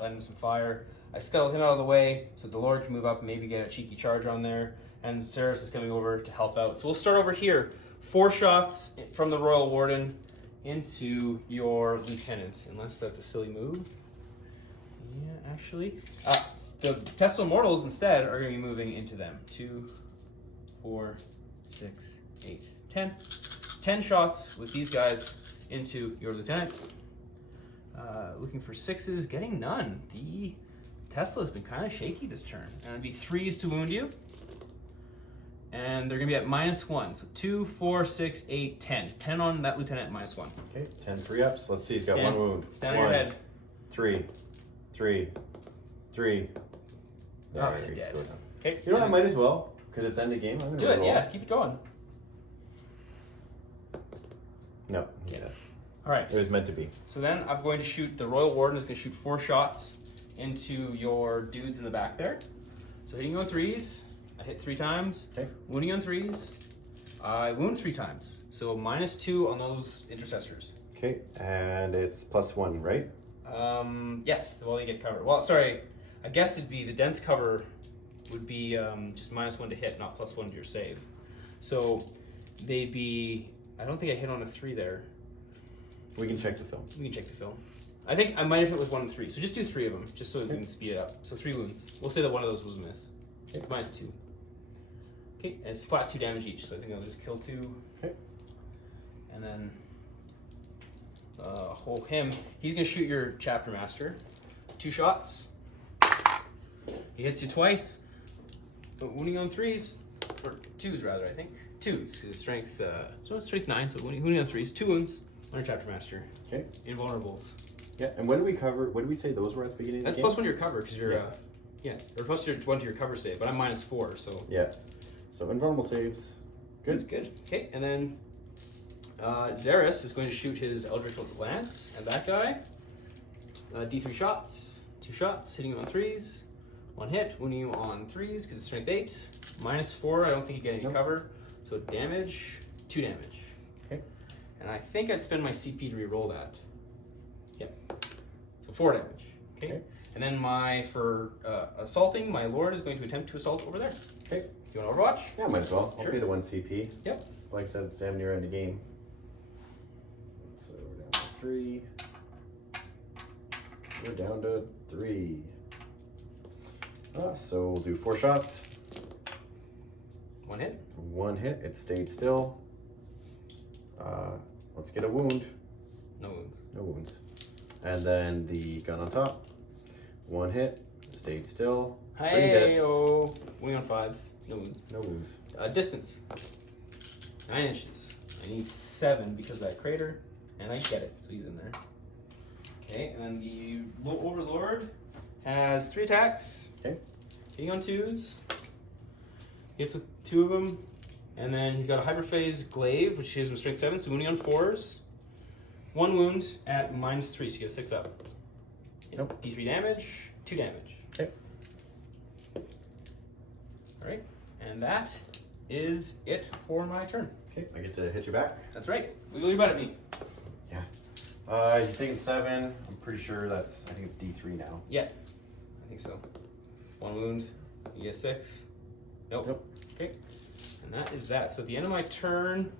lend him some fire. I scuttled him out of the way so the Lord can move up and maybe get a cheeky charge on there. And Ceres is coming over to help out. So we'll start over here. 4 shots from the Royal Warden into your Lieutenant, unless that's a silly move. Yeah, actually. The Tesla Immortals instead are going to be moving into them. 2, 4, 6, 8, 10. 10 shots with these guys into your Lieutenant. Looking for 6s, getting none. The Tesla's been kind of shaky this turn. And it'd be 3s to wound you. And they're going to be at -1. So 2, 4, 6, 8, 10. 10 on that Lieutenant, -1. Okay, 10 3-ups. Let's see, he's got 1 wound. Stand on your head. 3, 3, 3. Oh, he's dead. Okay. You know what, I might as well, because it's end of game. I'm gonna do it, roll. yeah. Keep it going. No, he's Yeah. dead. All right. It was meant to be. So then I'm going to shoot, the Royal Warden is going to shoot 4 shots into your dudes in the back there. So hitting you on 3s, I hit 3 times. Okay. Wounding on 3s, I wound 3 times. So -2 on those intercessors. Okay, and it's +1, right? Yes, well, you get covered. Well, sorry, I guess it'd be the dense cover would be just -1 to hit, not +1 to your save. So they'd be, I don't think I hit on a 3 there. We can check the film. We can check the film. I think I might have hit with 1 and 3, so just do 3 of them, just so we can speed it up. So 3 wounds. We'll say that one of those was a miss. Okay, -2. Okay, and it's flat 2 damage each, so I think I'll just kill 2. Okay. And then hold him. He's gonna shoot your chapter master. 2 shots. He hits you twice. Wounding on 3s, or 2s rather, I think. 2s, because strength, so it's strength 9, so wounding on 3s, 2 wounds on your chapter master. Okay. Invulnerables. Yeah, and when did we cover, what did we say those were at the beginning That's of the game? +1 to your cover, because you're, or +1 to your cover save, but I'm -4, so. Yeah. So invulnerable saves. Good. That's good. Okay, and then Xeris is going to shoot his Eldritch Lance at that guy. D3 shots. 2 shots, hitting you on 3s. 1 hit, wounding you on 3s because it's strength 8. -4, I don't think you get any cover. So damage, 2 damage. Okay. And I think I'd spend my CP to reroll that. Yep. So 4 damage. Okay. And then for assaulting, my Lord is going to attempt to assault over there. Okay. You want Overwatch? Yeah, might as well. I'll Sure. pay the 1 CP. Yep. Like I said, it's damn near end of game. So we're down to 3. We're down to 3. So we'll do 4 shots. 1 hit. 1 hit. It stayed still. Let's get a wound. No wounds. No wounds. And then the gun on top. 1 hit. Stayed still. 3 hits. Hey-oh. Wing on 5s. No wounds. No wounds. Distance. 9 inches. I need 7 because of that crater, and I get it, so he's in there. Okay, and then the Overlord has 3 attacks. Okay. Hitting on 2s. Hits with 2 of them, and then he's got a Hyperphase Glaive, which gives him strength 7, so wounding on 4s. 1 wound at -3, so he gets 6 up. Nope. D3 damage, 2 damage. Okay. Alright, and that is it for my turn. Okay, I get to hit you back. That's right. Wiggle your butt at me. Yeah. He's taking 7. I'm pretty sure I think it's D3 now. Yeah, I think so. 1 wound. You get 6. Nope. Okay. And that is that. So at the end of my turn,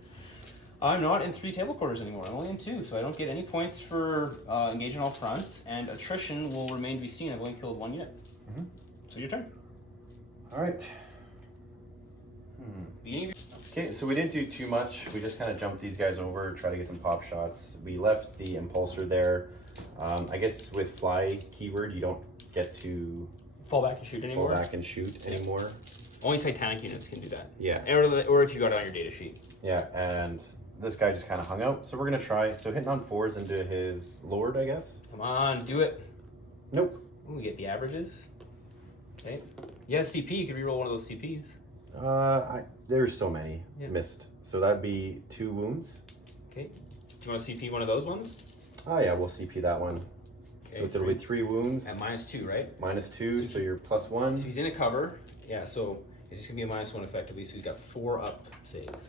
I'm not in 3 table quarters anymore. I'm only in 2, so I don't get any points for engaging all fronts, and attrition will remain to be seen. I've only killed 1 unit. Mm-hmm. So your turn. All right. Beginning of Okay, so we didn't do too much. We just kind of jumped these guys over, try to get some pop shots. We left the impulsor there. I guess with fly keyword, you don't get to fall back and shoot anymore. fall back and shoot anymore. Only Titanic units can do that. Yeah. Or if you got it on your data sheet. Yeah, and this guy just kind of hung out. So we're gonna try. So hitting on 4s into his Lord, I guess. Come on, do it. Nope. Ooh, we get the averages. Okay. Yeah, CP. You could reroll one of those CPs. There's so many missed. So that'd be 2 wounds. Okay. Do you want to CP one of those ones? Oh yeah, we'll CP that one. Okay. So it'll be 3 wounds. At -2, right? -2, so you're +1. So he's in a cover. Yeah, so it's just going to be a -1 effectively. So he's got 4 up saves.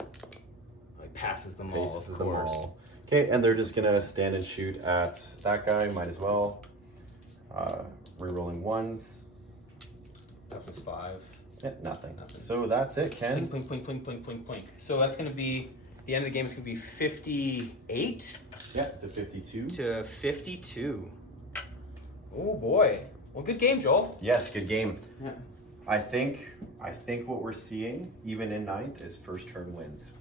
He passes them all, Faces of them course. all. Okay, and they're just gonna stand and shoot at that guy. Might as well. Rerolling 1s. Toughness 5. Yeah, nothing. So that's it, Ken. Plink, plink, plink, plink, plink, plink. So that's going to be, the end of the game is going to be 58 Yeah, to 52. to 52. Oh boy. Well, good game, Joel. Yes, good game. Yeah. I think what we're seeing, even in 9th, is first turn wins.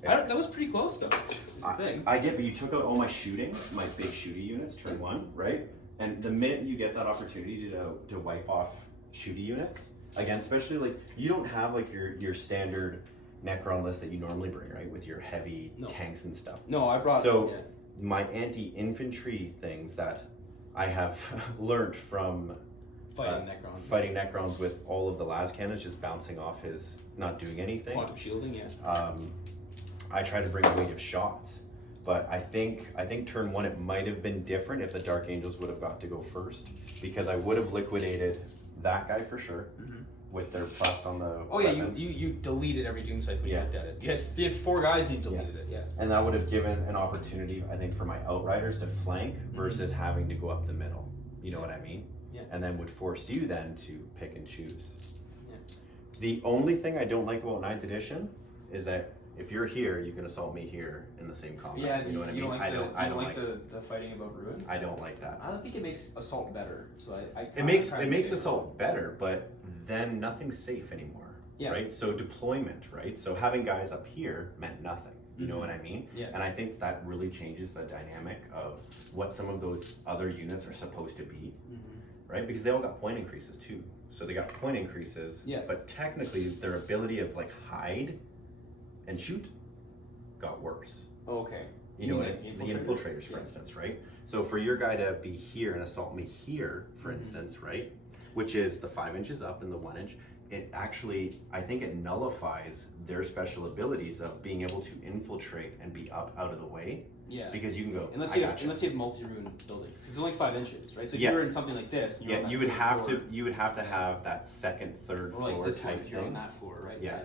That was pretty close, though. Is the thing. I get, but you took out all my shooting, my big shooty units, turn 1, right? And the minute you get that opportunity to wipe off shooty units, again, especially like you don't have like your standard Necron list that you normally bring, right? With your heavy tanks and stuff. No, I brought my anti-infantry things that I have learned from fighting Necrons with all of the las cannons just bouncing off his, not doing anything. Quantum shielding, yeah. I try to bring weight of shots, but I think turn 1 it might have been different if the Dark Angels would have got to go first, because I would have liquidated that guy for sure with their plus on the weapons. You deleted every doom site when you looked at it. You had 4 guys and you deleted it, and that would have given an opportunity, I think, for my Outriders to flank versus having to go up the middle. You know what I mean? Yeah. And then would force you then to pick and choose. Yeah. The only thing I don't like about 9th edition is that if you're here, you can assault me here in the same combat. Yeah, you know what I mean? I don't like the the fighting above ruins. I don't like that. I don't think it makes assault better. So it makes assault better, but then nothing's safe anymore. Yeah. Right? So deployment, right? So having guys up here meant nothing. You know what I mean? Yeah. And I think that really changes the dynamic of what some of those other units are supposed to be. Right? Because they all got point increases too. So they got point increases. Yeah. But technically their ability of like hide and shoot got worse. Oh, okay. You know what? The infiltrators, for instance, right? So for your guy to be here and assault me here, for instance, right? Which is the 5 inches up and the 1 inch, it actually, I think it nullifies their special abilities of being able to infiltrate and be up out of the way. Yeah. Because you can go. Unless you have multi-rune buildings, it's only 5 inches, right? So if you were in something like this, you would have to have that second, third floor like this type one if you're thing. on that floor, right? Yeah.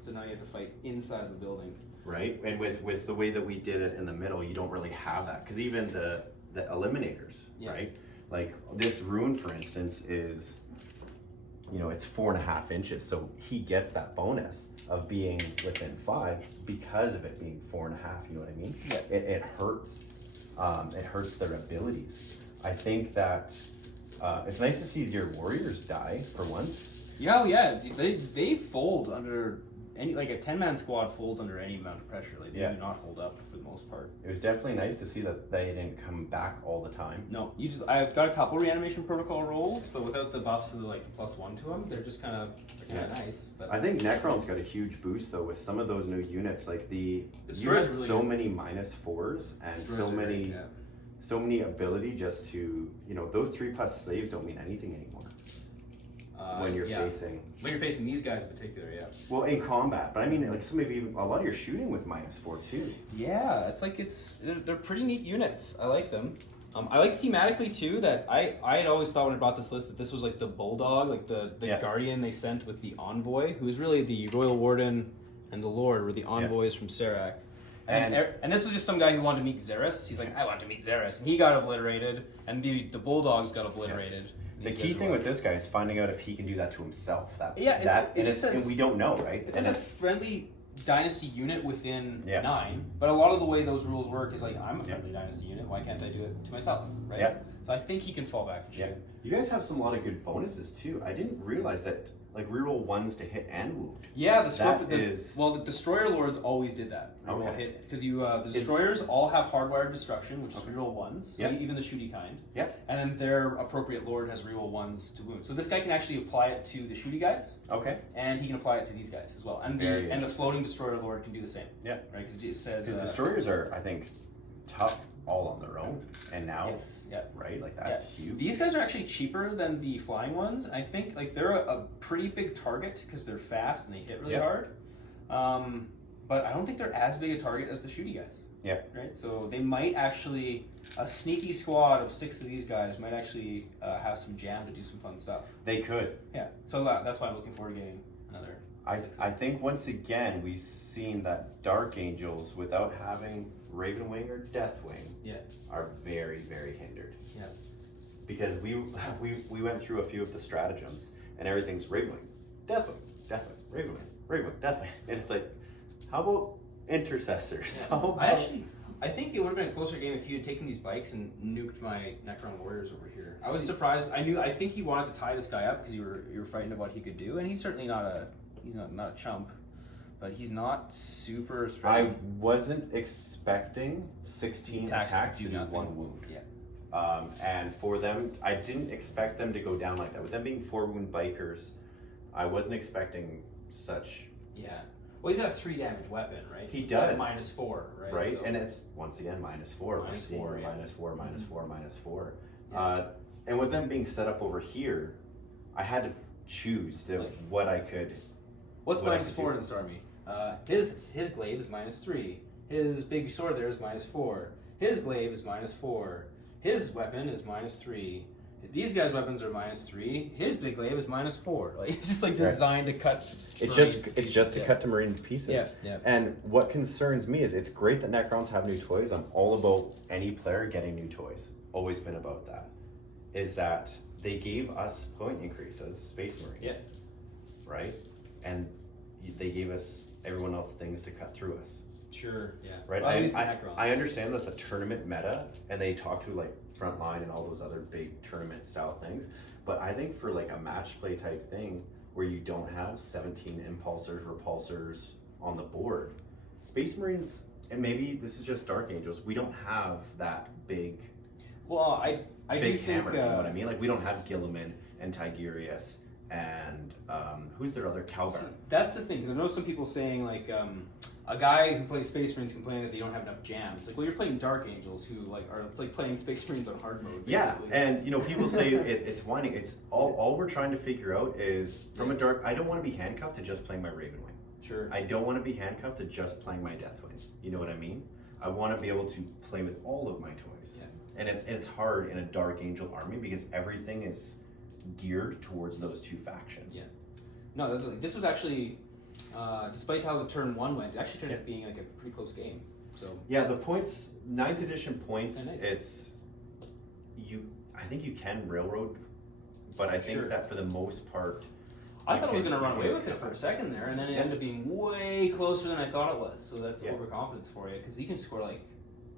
So now you have to fight inside the building. Right, and with the way that we did it in the middle, you don't really have that, because even the eliminators, right? Like this rune, for instance, is, it's 4.5 inches, so he gets that bonus of being within 5 because of it being 4.5. You know what I mean? Yeah. It hurts. It hurts their abilities. I think that it's nice to see your warriors die for once. Yeah, yeah, they fold under any, like a 10-man squad folds under any amount of pressure. Like they do not hold up for the most part. It was definitely nice to see that they didn't come back all the time. No, I've got a couple reanimation protocol rolls, but without the buffs of the like +1 to them, they're just kind of nice. But I think Necron's got a huge boost though with some of those new units. Like you Destroyers have are really so good. many -4s and Destroyers so are many. great, yeah. So many ability just to, those 3+ slaves don't mean anything anymore. When you're facing these guys in particular, yeah. Well, in combat, but I mean, like a lot of your shooting was -4 too. Yeah, they're pretty neat units. I like them. I like thematically too that I had always thought when I bought this list that this was like the bulldog, like the guardian they sent with the envoy, who is really the royal warden and the lord were the envoys from Serac. And this was just some guy who wanted to meet Xeris. He's like, I want to meet Xeris, and he got obliterated, and the bulldogs got obliterated. The key thing with this guy is finding out if he can do that to himself. It just says, and we don't know, right? It says a friendly dynasty unit within 9, but a lot of the way those rules work is like, I'm a friendly dynasty unit, why can't I do it to myself, right? Yeah. So I think he can fall back and shoot. You guys have a lot of good bonuses too. I didn't realize that, like reroll 1s to hit and wound. Yeah, the destroyer lords always did that. Reroll hit because the destroyers all have hardwired destruction, which is reroll 1s. So even the shooty kind. Yeah. And then their appropriate lord has reroll 1s to wound. So this guy can actually apply it to the shooty guys. Okay. And he can apply it to these guys as well. And the floating destroyer lord can do the same. Yeah. Right, because it says destroyers are, I think, tough all on their own, and now right, like that's huge. These guys are actually cheaper than the flying ones. I think like they're a pretty big target because they're fast and they hit really hard. But I don't think they're as big a target as the shooty guys. Yeah. Right. So they might actually a sneaky squad of 6 of these guys might actually have some jam to do some fun stuff. They could. Yeah. So that's why I'm looking forward to getting another. I think once again we've seen that Dark Angels without having Ravenwing or Deathwing are very, very hindered. Yeah. Because we went through a few of the stratagems and everything's Ravenwing, Deathwing, Deathwing, Ravenwing, Deathwing. And it's like, how about intercessors? Yeah. I think it would have been a closer game if you had taken these bikes and nuked my Necron warriors over here. I was surprised. I think he wanted to tie this guy up because you were frightened of what he could do, and he's certainly not a chump. But he's not super threatening. I wasn't expecting 16 attacks to do 1 wound. Yeah. And for them, I didn't expect them to go down like that. With them being 4 wound bikers, I wasn't expecting such. Yeah. Well, he's got a 3 damage weapon, right? He does. -4, right? Right, So, and it's once again -4. We're seeing -4, -4. Yeah. And with them being set up over here, I had to choose what I could. What's -4 in this army? His glaive is -3. His big sword there is -4. His glaive is -4. His weapon is -3. These guys' weapons are -3. His big glaive is -4. Like it's just like designed to cut. It's just to cut to marine pieces. Yeah. And what concerns me is it's great that Necrons have new toys. I'm all about any player getting new toys. Always been about that. Is that they gave us point increases, Space Marines. Yeah. Right? And they gave us everyone else things to cut through us. Sure. Yeah. Right. Well, I understand that the tournament meta, and they talk to like Frontline and all those other big tournament style things, but I think for like a match play type thing where you don't have 17 impulsors, repulsors on the board, Space Marines, and maybe this is just Dark Angels, we don't have that big. Well, I big do hammer. think You know what I mean? Like we don't have Gilliman and Tigurius and who's their other Calgar? That's the thing, because I know some people saying like a guy who plays Space Marines complaining that they don't have enough jams. It's like, well, you're playing Dark Angels who it's like playing Space Marines on hard mode. Basically. Yeah, and people say it's whining. It's all we're trying to figure out is from a dark. I don't want to be handcuffed to just playing my Ravenwing. Sure. I don't want to be handcuffed to just playing my Deathwing. You know what I mean? I want to be able to play with all of my toys. Yeah. And it's hard in a Dark Angel army because everything is geared towards those 2 factions. Yeah. No, this was actually, despite how the turn 1 went, it actually turned out being like a pretty close game. So yeah, the points, 9th edition points, nice. I think you can railroad, but I think that for the most part, I thought I was going to run away with it for a second there, and then it ended up being way closer than I thought it was. So that's overconfidence for you, because you can score like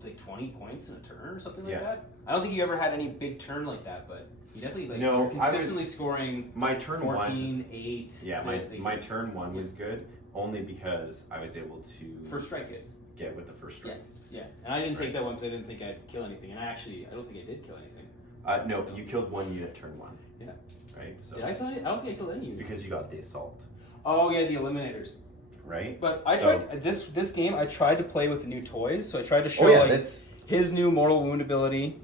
like 20 points in a turn or something like Yeah. that. I don't think you ever had any big turn like that, but you definitely like No, you're consistently scoring my turn 14, one. 8. Yeah, 6, my turn one was good only because I was able to first strike it. get with the first strike. Yeah, and I didn't take that one because I didn't think I'd kill anything, and I don't think I did kill anything. No, So- you killed one unit turn one. Yeah. Right. So Did I kill any? I don't think I killed any. it's because you got the assault. Oh yeah, the eliminators. Right. But I So- tried this game. I tried to play with the new toys, so I tried to show Oh yeah, like that's his new mortal wound ability,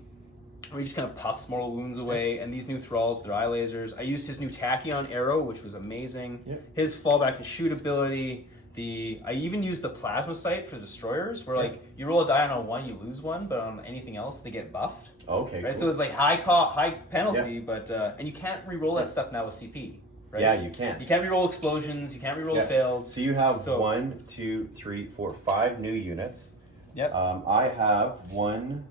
where he just kind of puffs mortal wounds away, and these new thralls with their eye lasers. I used his new tachyon arrow, which was amazing. Yeah. His fallback and shoot ability. I even used the plasma sight for destroyers, where like you roll a die on one, you lose one, but on anything else they get buffed. okay. Right, Cool. so it's like high penalty, but and you can't re-roll that stuff now with CP. Right? Yeah, you can't. You can't re-roll explosions. You can't re-roll Yeah. failed. So you have So- 1, 2, 3, 4, 5 new units. Yep. I have 1,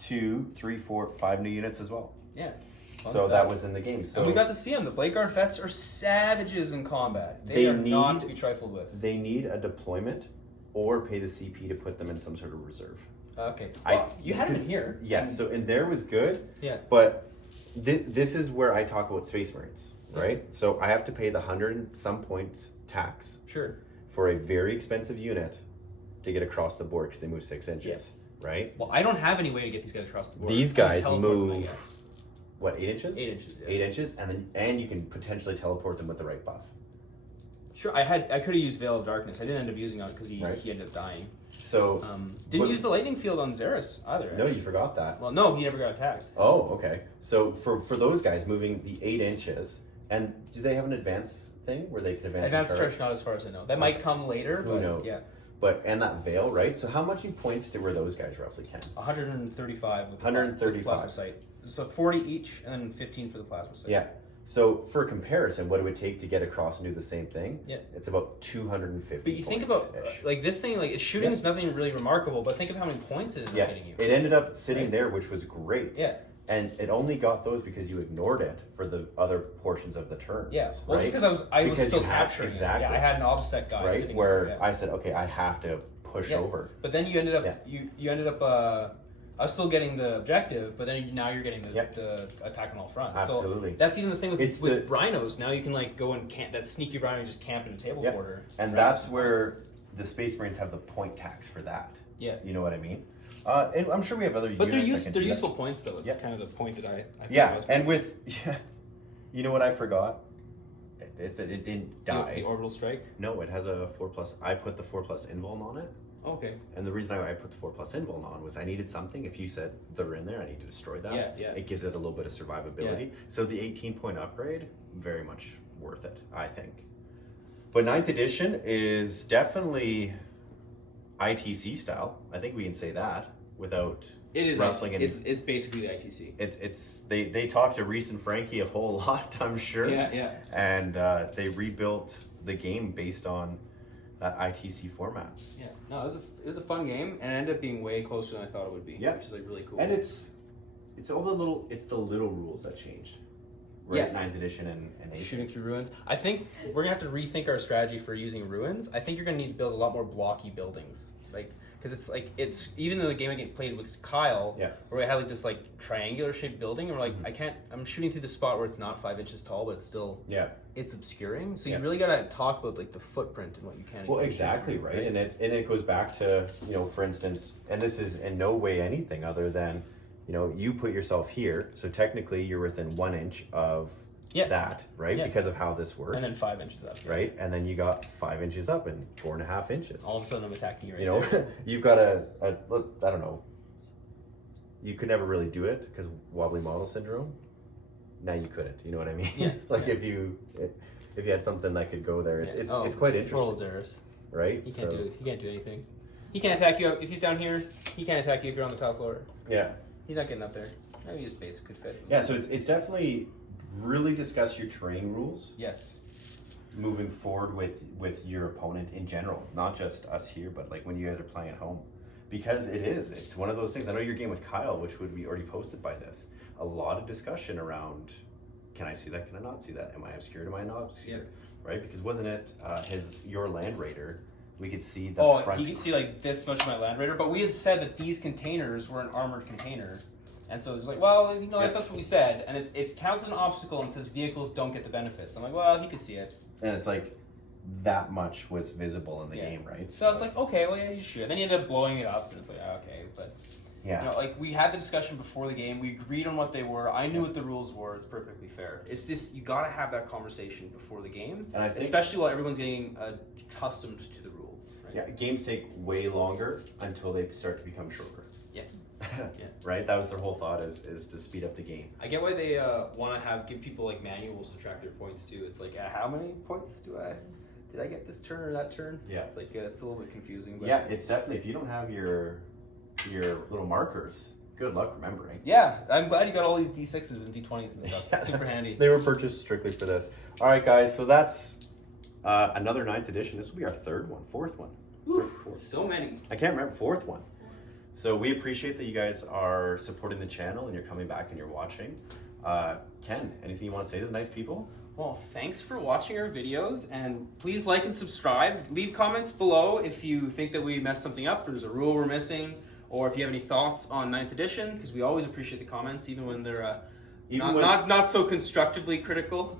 2, 3, 4, 5 new units as well. Yeah. Fun So stuff. that was in the game. So And we got to see them. The Blade Guard vets are savages in combat. They They are not need- to be trifled with. they need a deployment or pay the CP to put them in some sort of reserve. Okay. I- Well, you had them because- here. Yes. So and there was good. Yeah. But this is where I talk about Space Marines, Yeah. right? So I have to pay the 100 and some points tax Sure. for a very expensive unit to get across the board because they move 6 inches, right? Well, I don't have any way to get these guys across the board. These I can guys teleport them, I move- guess. What, 8 inches? 8 inches. Yeah. 8 inches, and you can potentially teleport them with the right buff. Sure. I could have used Veil of Darkness. I didn't end up using it because Right. he ended up dying. So Didn't What- use the lightning field on Xeris either. no, you forgot that. Well, no, he never got attacked. Oh, okay. So for those guys moving the 8 inches, and do they have an advance thing where they can advance? Advanced and charge? charge, not as far as I know. That might come later. Who but knows? Yeah. But and that veil, right? So how much in points were those guys roughly, Ken? 135 with the 135. plasma sight. So 40 each, and then 15 for the plasma sight. Yeah. So for comparison, what it would take to get across and do the same thing? Yeah. It's about 250. But you think about like this thing, like its shooting is nothing really remarkable, but think of how many points it ended up getting you. It ended up sitting Right. there, which was great. Yeah. And it only got those because you ignored it for the other portions of the turn. Yeah. Well, right? just because I was Because still you had- capturing exactly. it. Yeah, I had an Auspex guy Right, sitting where there. I said, okay, I have to push Yeah. over. But then you ended up Yeah. you ended up I was still getting the objective, but then now you're getting the, Yep. the attack on all fronts. Absolutely. So that's even the thing with, It's with rhinos. Now you can like go and camp that sneaky rhino and just camp in a table Yep. quarter. And Right? that's where the Space Marines have the point tax for that. Yeah. You know what I mean? And I'm sure we have other But they're units that can they're do useful that. points though. It's Yeah. kind of the point that I Yeah, was and with you know what I forgot? It didn't die. the orbital strike. No, it has a 4+. I put the 4+ invuln on it. Okay. And the reason I put the 4+ invuln on was I needed something. If you said they're in there, I need to destroy that. Yeah, yeah. It gives it a little bit of survivability. So the 18-point upgrade, very much worth it, I think. But 9th edition is definitely ITC style. I think we can say that without It is. ruffling any. It's basically the ITC. They talked to Reese and Frankie a whole lot, I'm sure. Yeah. And they rebuilt the game based on that ITC format. Yeah. No, it was a fun game, and it ended up being way closer than I thought it would be. Yeah. Which is like really cool. And it's all the little rules that changed. Right, Yes. 9th edition and 8th. shooting through ruins. I think we're gonna have to rethink our strategy for using ruins. I think you're gonna need to build a lot more blocky buildings, because it's even though the game I played with Kyle, Yeah. where we had like this like triangular shaped building, and we're like I'm shooting through the spot where it's not 5 inches tall, but it's still Yeah. it's obscuring. So Yeah. you really gotta talk about like the footprint and what you can. and Well, can't shoot exactly through, right, and it goes back to for instance, and this is in no way anything other than you put yourself here, so technically you're within 1 inch of Yeah. that, right? Yeah. Because of how this works, And then 5 inches up. right? And then you got 5 inches up and 4.5 inches. All of a sudden I'm attacking you right there. You've got a look. I don't know. You could never really do it because wobbly model syndrome. Now you couldn't. You know what I mean? Yeah. Like Yeah. if you had something that could go there, it's Oh, it's quite poor interesting, old Xeris. right? He can't do anything. He can't attack you if he's down here. He can't attack you if you're on the top floor. Yeah. He's not getting up there. Maybe his base could fit. Yeah. So it's definitely really discuss your terrain rules Yes. moving forward with your opponent in general, not just us here, but like when you guys are playing at home, because it's one of those things. I know your game with Kyle, which would be already posted by this, a lot of discussion around, can I see that, can I not see that, am I obscured, am I not obscured, right? Because wasn't it your Land Raider we could see the Oh, front. you can see like this much of my Land Raider, but we had said that these containers were an armored container. And so it's like, well, you know, Yep. that's what we said. And it counts as an obstacle and says vehicles don't get the benefits. I'm like, well, he could see it. And it's like that much was visible in the Yeah. game, right? So it's like, okay, well, yeah, you should. Then he ended up blowing it up, and it's like, okay. But, yeah. you know, like, we had the discussion before the game. We agreed on what they were. I knew what the rules were. It's perfectly fair. It's just, you got to have that conversation before the game, And I think- especially while everyone's getting accustomed to the rules, right? Yeah, games take way longer until they start to become shorter. Yeah. Yeah. Right? That was their whole thought is to speed up the game. I get why they want to give people like manuals to track their points too. It's like, how many points did I get this turn or that turn? Yeah. It's like it's a little bit confusing. But Yeah, it's definitely, if you don't have your little markers, good luck remembering. yeah, I'm glad you got all these D6s and D20s and stuff. That's super handy. They were purchased strictly for this. All right, guys, so that's another 9th edition. This will be our fourth one. Oof, so many. I can't remember, 4th one. So we appreciate that you guys are supporting the channel and you're coming back and you're watching. Ken, anything you want to say to the nice people? Well, thanks for watching our videos, and please like and subscribe. Leave comments below if you think that we messed something up, or there's a rule we're missing, or if you have any thoughts on 9th edition, because we always appreciate the comments, even when they're not so constructively critical.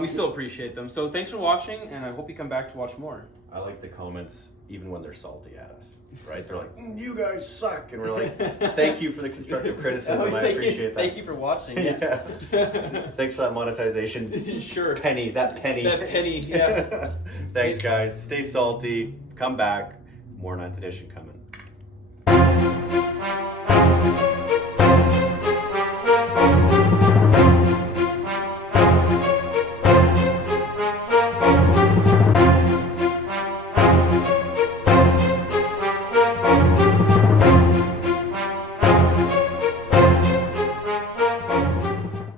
We still appreciate them. So thanks for watching, and I hope you come back to watch more. I like the comments even when they're salty at us, right? They're like, you guys suck. And we're like, thank you for the constructive criticism. I appreciate that. Thank you for watching. Yeah. Thanks for that monetization. Sure. Penny, that penny. That penny, yeah. Thanks, guys. Stay salty. Come back. More 9th edition coming.